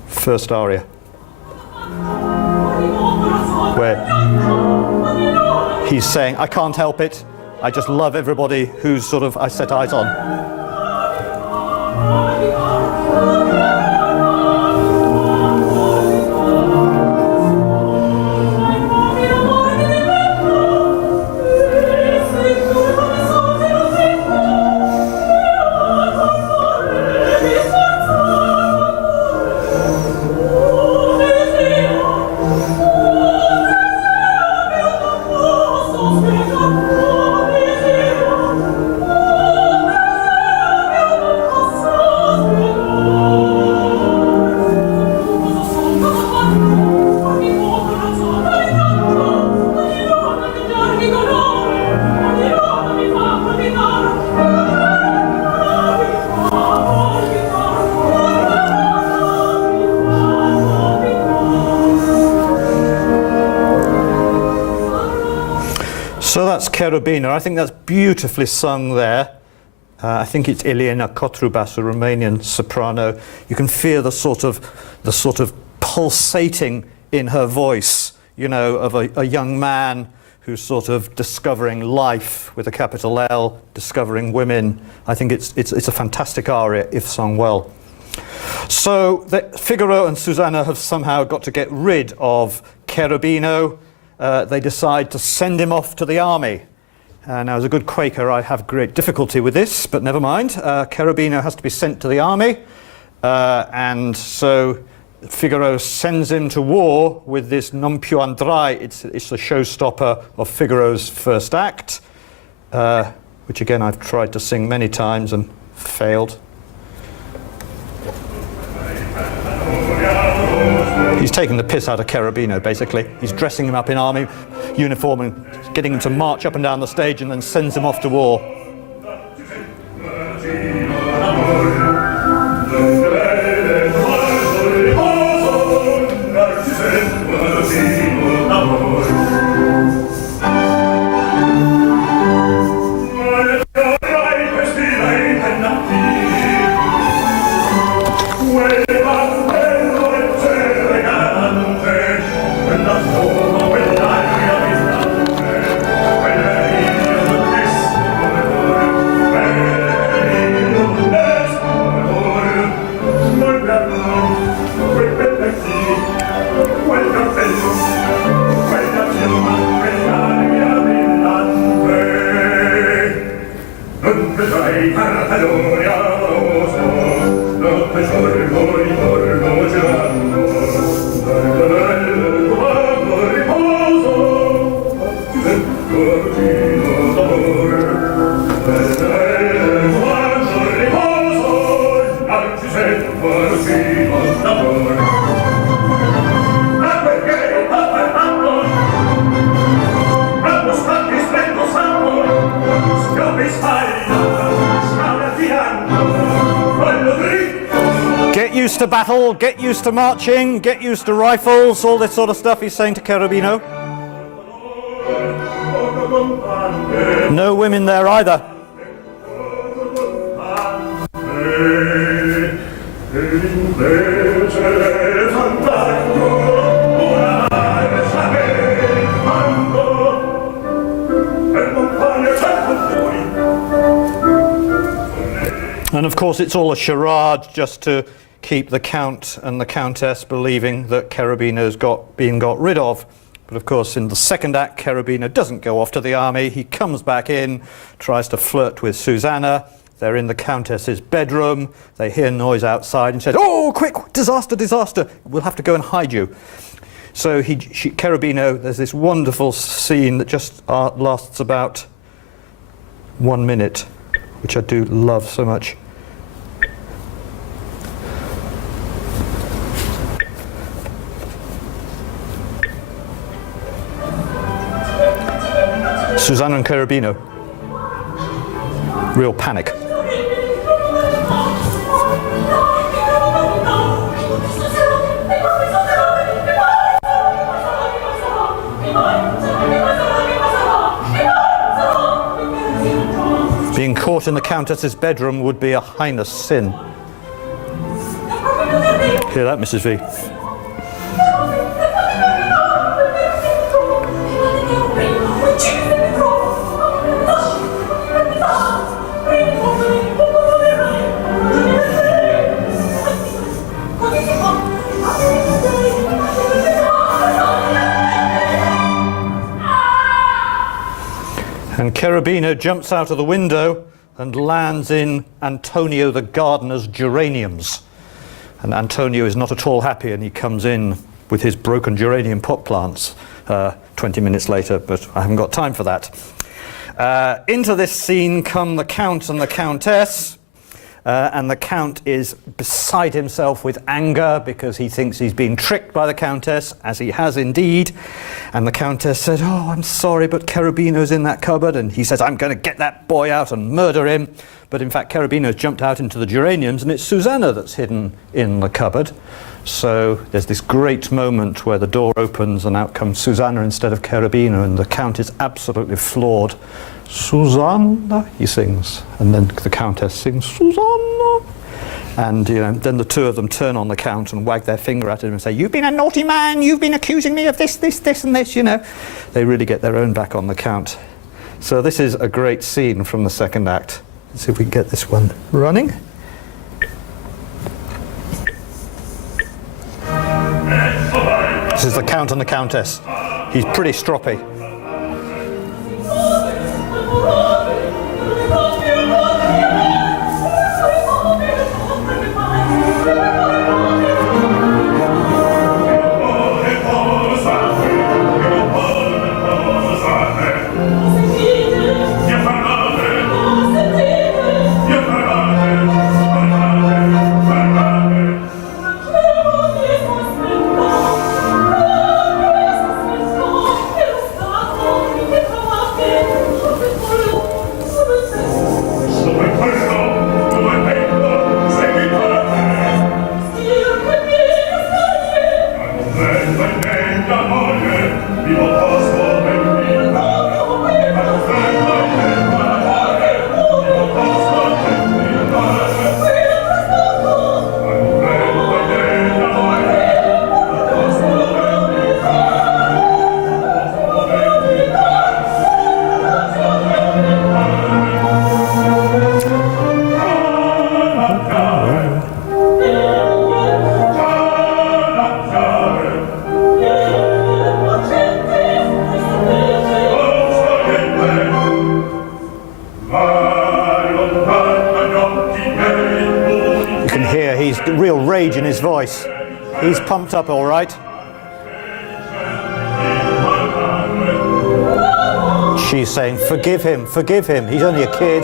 first aria, where he's saying, I can't help it, I just love everybody who's sort of I set eyes on. Cherubino. I think that's beautifully sung there. I think it's Elena Cotrubas, a Romanian soprano. You can feel the sort of pulsating in her voice, you know, of a young man who's sort of discovering life with a capital L, discovering women. I think it's a fantastic aria if sung well. So Figaro and Susanna have somehow got to get rid of Cherubino. They decide to send him off to the army. Now, as a good Quaker, I have great difficulty with this, but never mind. Cherubino has to be sent to the army, and so Figaro sends him to war with this Non più andrai. It's the showstopper of Figaro's first act, which again I've tried to sing many times and failed. He's taking the piss out of Cherubino, basically. He's dressing him up in army uniform and getting him to march up and down the stage, and then sends him off to war. Get used to battle, get used to marching, get used to rifles, all this sort of stuff he's saying to Cherubino. No women there either. And of course it's all a charade just to keep the Count and the Countess believing that Cherubino's been got rid of. But of course in the second act Cherubino doesn't go off to the army. He comes back in, tries to flirt with Susanna. They're in the Countess's bedroom. They hear noise outside and says, "Oh, quick, disaster, disaster. We'll have to go and hide you." So Cherubino, there's this wonderful scene that just lasts about 1 minute, which I do love so much. Susanna and Cherubino. Real panic. Being caught in the Countess's bedroom would be a heinous sin. Hear that, Mrs. V? And Cherubino jumps out of the window and lands in Antonio the gardener's geraniums. And Antonio is not at all happy, and he comes in with his broken geranium pot plants 20 minutes later, but I haven't got time for that. Into this scene come the Count and the Countess, and the Count is beside himself with anger because he thinks he's been tricked by the Countess, as he has indeed. And the Countess said, "Oh, I'm sorry, but Cherubino's in that cupboard." And he says, "I'm going to get that boy out and murder him." but in fact Cherubino's jumped out into the geraniums and it's Susanna that's hidden in the cupboard. So there's this great moment where the door opens and out comes Susanna instead of Cherubino, and the Count is absolutely floored. Susanna, he sings, and then the Countess sings, Susanna. And then the two of them turn on the Count and wag their finger at him and say, you've been a naughty man, you've been accusing me of this, this, this and this, They really get their own back on the Count. So this is a great scene from the second act. Let's see if we can get this one running. This is the Count and the Countess. He's pretty stroppy. Real rage in his voice. He's pumped up all right. She's saying, forgive him, he's only a kid.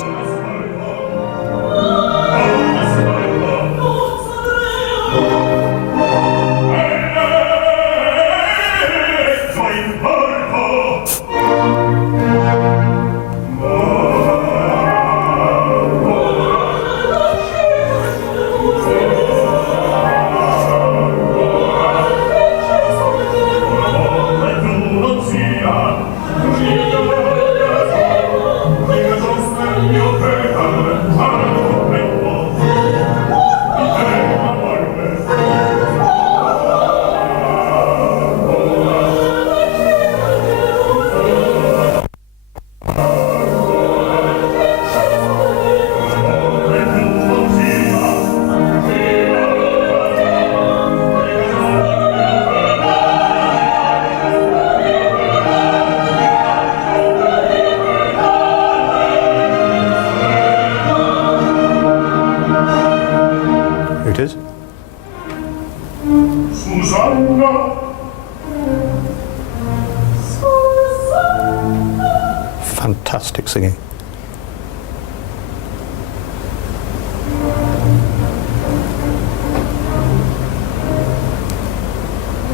Fantastic singing.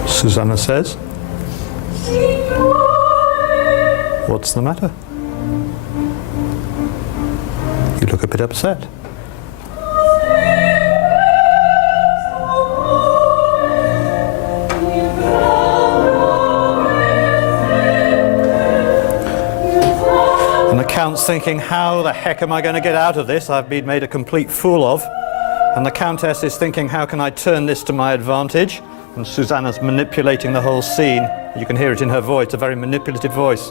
Susanna says, what's the matter? You look a bit upset. Count's thinking, how the heck am I going to get out of this? I've been made a complete fool of. And the Countess is thinking, how can I turn this to my advantage? And Susanna's manipulating the whole scene. You can hear it in her voice, a very manipulative voice.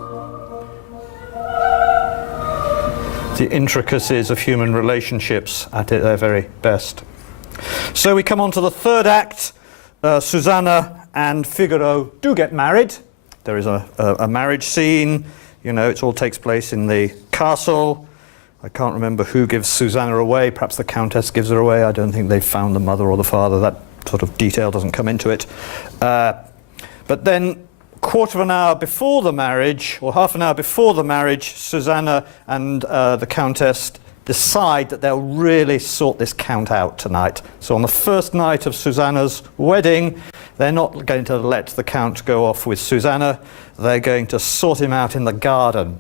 The intricacies of human relationships at their very best. So we come on to the third act. Susanna and Figaro do get married. There is a marriage scene. It all takes place in the castle. I can't remember who gives Susanna away. Perhaps the Countess gives her away. I don't think they've found the mother or the father. That sort of detail doesn't come into it. But then, quarter of an hour before the marriage, or half an hour before the marriage, Susanna and the Countess decide that they'll really sort this Count out tonight. So on the first night of Susanna's wedding, they're not going to let the Count go off with Susanna. They're going to sort him out in the garden.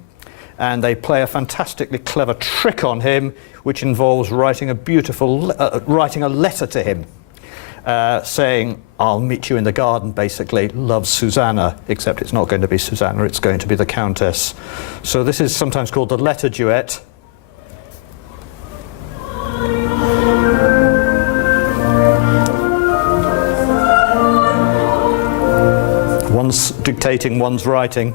and they play a fantastically clever trick on him, which involves writing writing a letter to him, saying, "I'll meet you in the garden," basically, "love Susanna," except it's not going to be Susanna, it's going to be the Countess. So this is sometimes called the letter duet. One's dictating, one's writing.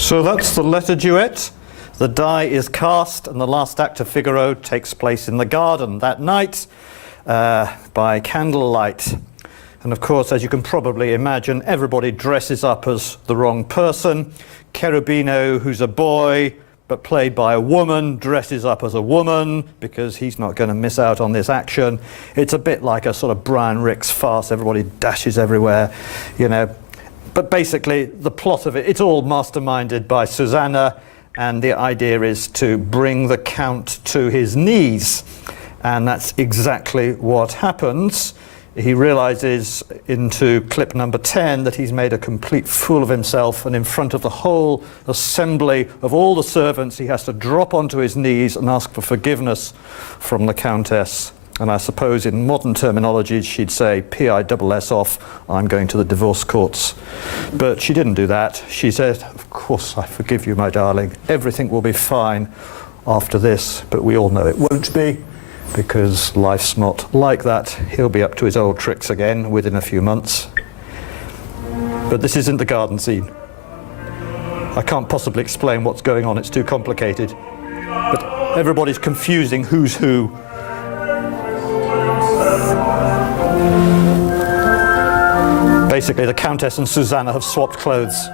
So that's the letter duet. The die is cast, and the last act of Figaro takes place in the garden that night by candlelight. And of course, as you can probably imagine, everybody dresses up as the wrong person. Cherubino, who's a boy, but played by a woman, dresses up as a woman because he's not going to miss out on this action. It's a bit like a sort of Brian Rix farce. Everybody dashes everywhere, you know. But basically, the plot of it, it's all masterminded by Susanna, and the idea is to bring the Count to his knees. And that's exactly what happens. He realizes into clip number 10 that he's made a complete fool of himself, and in front of the whole assembly of all the servants, he has to drop onto his knees and ask for forgiveness from the Countess. And I suppose in modern terminology she'd say, P-I-double-S off, I'm going to the divorce courts. But she didn't do that. She said, "Of course I forgive you, my darling. Everything will be fine after this." But we all know it won't be, because life's not like that. He'll be up to his old tricks again within a few months. But this isn't the garden scene. I can't possibly explain what's going on. It's too complicated. But everybody's confusing who's who. Basically, the Countess and Susanna have swapped clothes.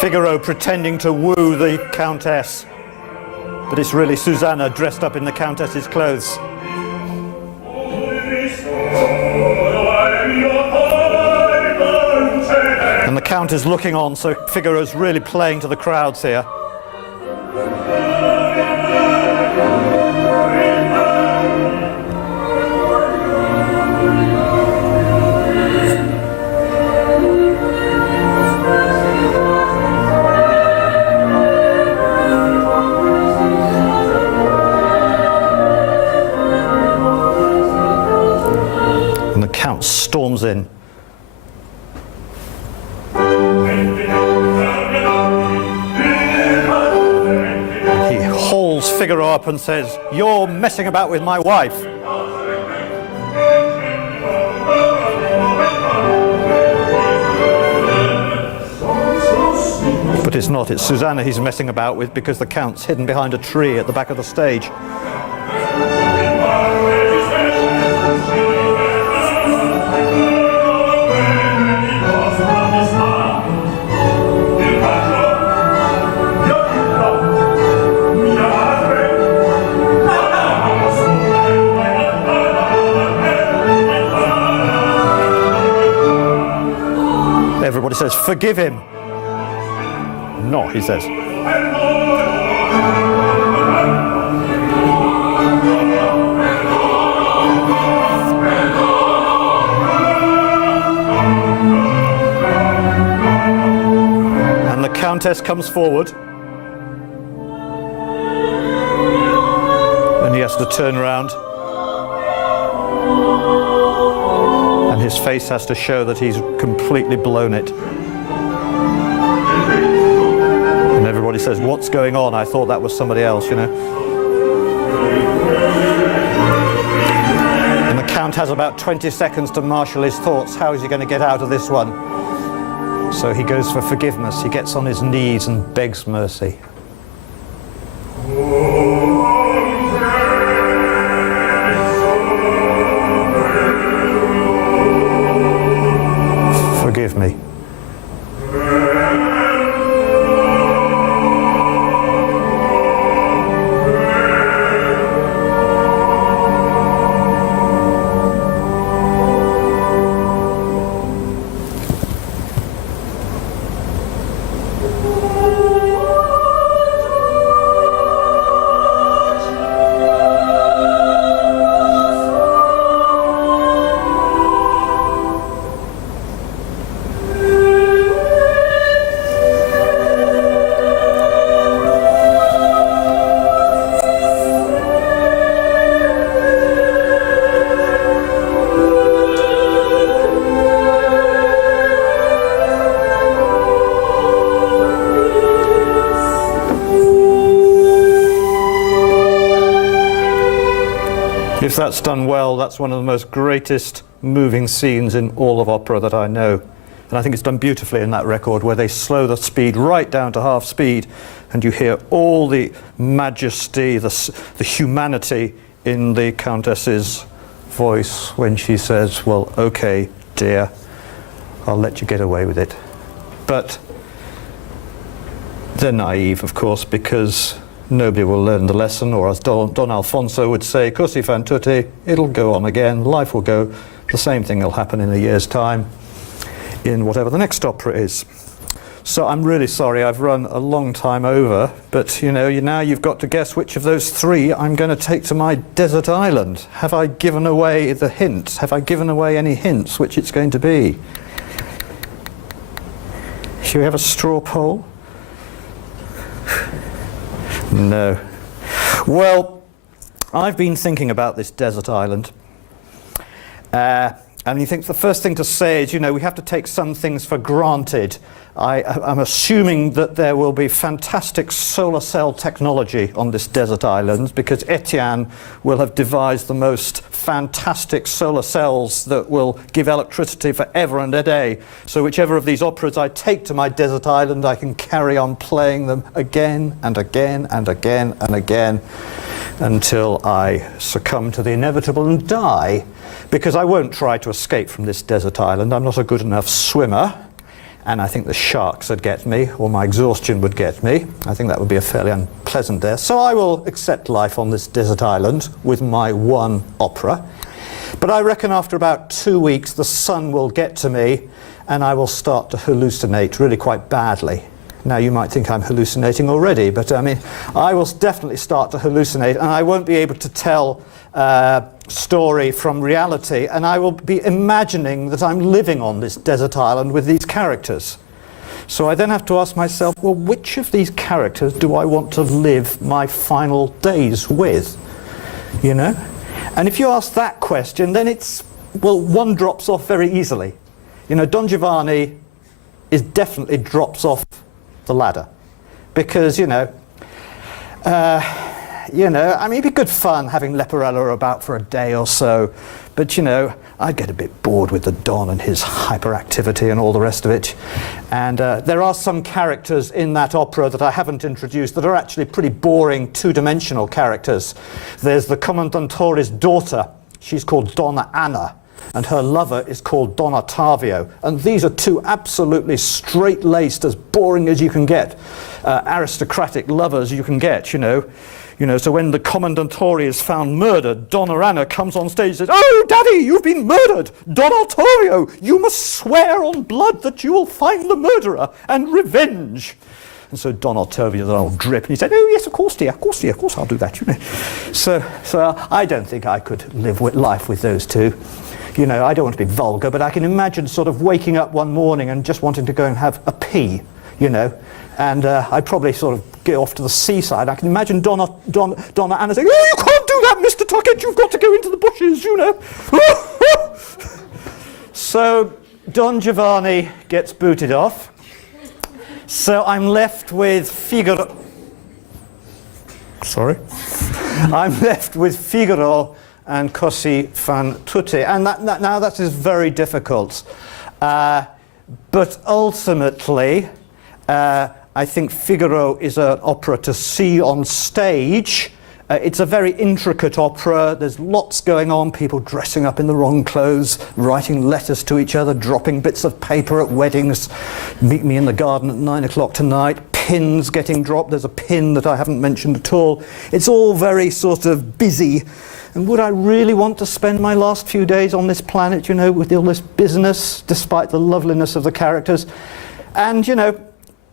Figaro pretending to woo the Countess, but it's really Susanna dressed up in the Countess's clothes. And the Count is looking on, so Figaro's really playing to the crowds here. Count storms in. He hauls Figaro up and says, "You're messing about with my wife." But it's not, it's Susanna he's messing about with because the Count's hidden behind a tree at the back of the stage. Everybody says, forgive him. No, he says. And the Countess comes forward. And he has to turn around. And his face has to show that he's completely blown it. And everybody says, what's going on? I thought that was somebody else, you know. And the Count has about 20 seconds to marshal his thoughts. How is he going to get out of this one? So he goes for forgiveness. He gets on his knees and begs mercy. Forgive me. If that's done well, that's one of the most greatest moving scenes in all of opera that I know. And I think it's done beautifully in that record, where they slow the speed right down to half speed, and you hear all the majesty, the humanity in the Countess's voice when she says, well, okay, dear, I'll let you get away with it. But they're naive, of course, because nobody will learn the lesson, or as Don Alfonso would say, Cosi fan tutte, it'll go on again, life will go, the same thing will happen in a year's time in whatever the next opera is. So I'm really sorry, I've run a long time over, but you know, now you've got to guess which of those three I'm going to take to my desert island. Have I given away the hints? Have I given away any hints which it's going to be? Should we have a straw poll? No. Well, I've been thinking about this desert island. And you think the first thing to say is, you know, we have to take some things for granted. I'm assuming that there will be fantastic solar cell technology on this desert island, because Etienne will have devised the most fantastic solar cells that will give electricity forever and a day. So whichever of these operas I take to my desert island, I can carry on playing them again and again and again and again until I succumb to the inevitable and die, because I won't try to escape from this desert island. I'm not a good enough swimmer, and I think the sharks would get me, or my exhaustion would get me. I think that would be a fairly unpleasant death. So I will accept life on this desert island with my one opera. But I reckon after about 2 weeks the sun will get to me and I will start to hallucinate really quite badly. Now you might think I'm hallucinating already, but I mean, I will definitely start to hallucinate, and I won't be able to tell story from reality, and I will be imagining that I'm living on this desert island with these characters. So I then have to ask myself, well, which of these characters do I want to live my final days with? You know? And if you ask that question, then it's, well, one drops off very easily. You know, Don Giovanni definitely drops off the ladder, because, you know, you know, I mean, it'd be good fun having Leporello about for a day or so, but, you know, I'd get a bit bored with the Don and his hyperactivity and all the rest of it. And there are some characters in that opera that I haven't introduced that are actually pretty boring two-dimensional characters. There's the Commendatori's daughter. She's called Donna Anna, and her lover is called Don Ottavio. And these are two absolutely straight-laced, as boring as you can get, aristocratic lovers you can get, you know. So when the Commendatore is found murdered, Donna Anna comes on stage and says, "Oh, Daddy, you've been murdered! Don Ottavio, you must swear on blood that you will find the murderer and revenge." And so Don Ottavio, the old drip, and he said, "Oh, yes, of course, dear, of course I'll do that, you know." So I don't think I could live with life with those two. You know, I don't want to be vulgar, but I can imagine sort of waking up one morning and just wanting to go and have a pee, you know. And I'd probably sort of go off to the seaside. I can imagine Donna Anna saying, "Oh, you can't do that, Mr. Tuckett, you've got to go into the bushes, you know." So Don Giovanni gets booted off. So I'm left with Figaro. Sorry? I'm left with Figaro and Cosi fan tutte. And that is very difficult. But ultimately, I think Figaro is an opera to see on stage. It's a very intricate opera. There's lots going on, people dressing up in the wrong clothes, writing letters to each other, dropping bits of paper at weddings, meet me in the garden at 9 o'clock tonight, pins getting dropped. There's a pin that I haven't mentioned at all. It's all very sort of busy. And would I really want to spend my last few days on this planet, you know, with all this business, despite the loveliness of the characters? And, you know,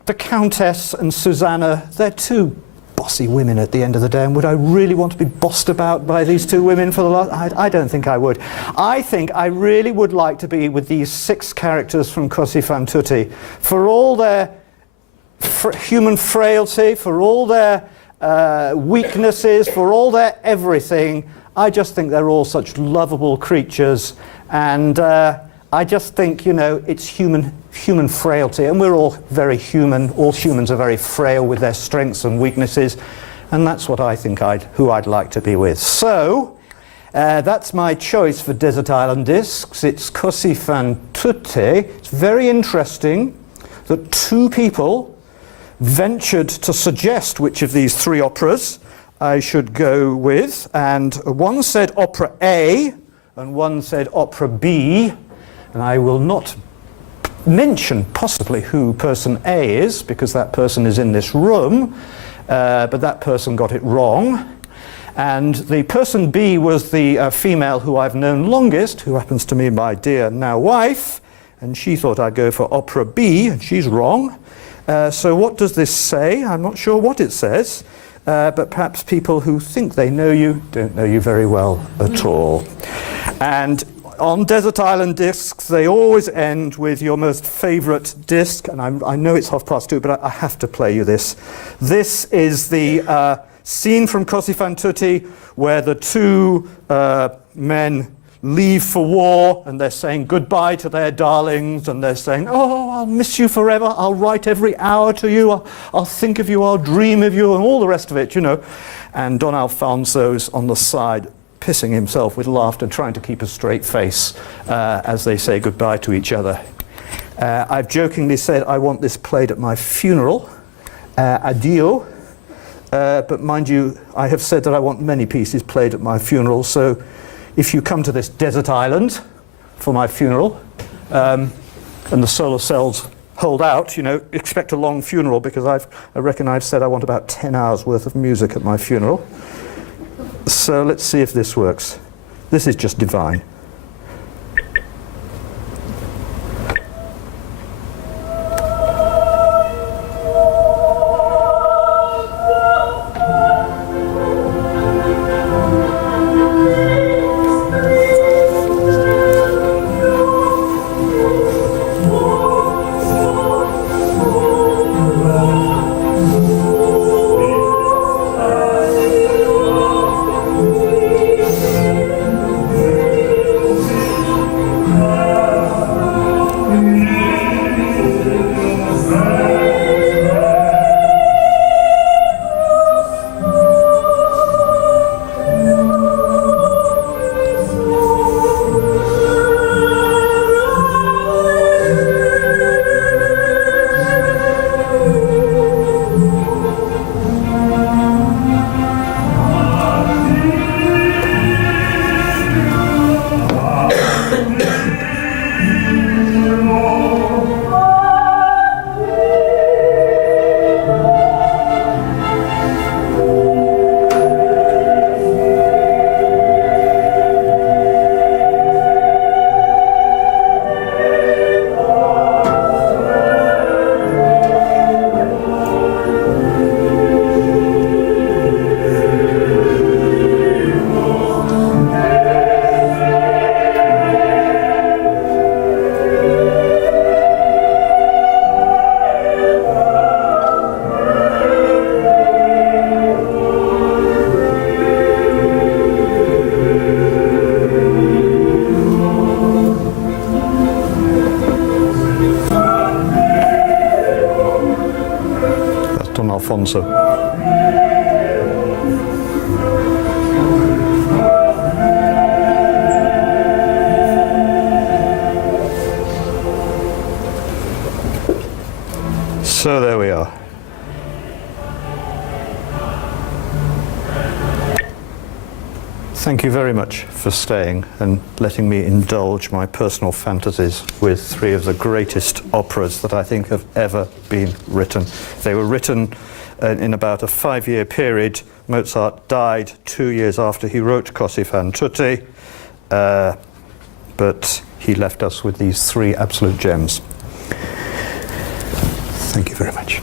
the Countess and Susanna, they're two bossy women at the end of the day, and would I really want to be bossed about by these two women for the last... I don't think I would. I think I really would like to be with these 6 characters from Cosi fan tutte, for all their human frailty, for all their weaknesses, for all their everything. I just think they're all such lovable creatures, and I just think, you know, it's human frailty, and we're all very human. All humans are very frail with their strengths and weaknesses, and that's what I think who I'd like to be with. So that's my choice for Desert Island Discs. It's Cosi fan tutte. It's very interesting that 2 people ventured to suggest which of these 3 operas I should go with, and one said opera A and one said opera B. And I will not mention possibly who person A is, because that person is in this room, but that person got it wrong. And the person B was the female who I've known longest, who happens to be my dear now wife, and she thought I'd go for opera B, and she's wrong. So what does this say? I'm not sure what it says, but perhaps people who think they know you don't know you very well at all. And on Desert Island Discs, they always end with your most favourite disc, and I know it's 2:30, but I have to play you this. This is the scene from Cosi fan tutte where the 2 men leave for war, and they're saying goodbye to their darlings, and they're saying, "Oh, I'll miss you forever, I'll write every hour to you, I'll think of you, I'll dream of you," and all the rest of it, you know. And Don Alfonso's on the side, pissing himself with laughter, trying to keep a straight face as they say goodbye to each other. I've jokingly said I want this played at my funeral, addio, but mind you, I have said that I want many pieces played at my funeral, so if you come to this desert island for my funeral, and the solar cells hold out, you know, expect a long funeral, because I reckon I've said I want about 10 hours worth of music at my funeral. So let's see if this works. This is just divine. Don Alfonso. So there we are. Thank you very much for staying and letting me indulge my personal fantasies with three of the greatest operas that I think have ever been written. They were written in about a 5-year period. Mozart died 2 years after he wrote Cosi fan tutte, but he left us with these three absolute gems. Thank you very much.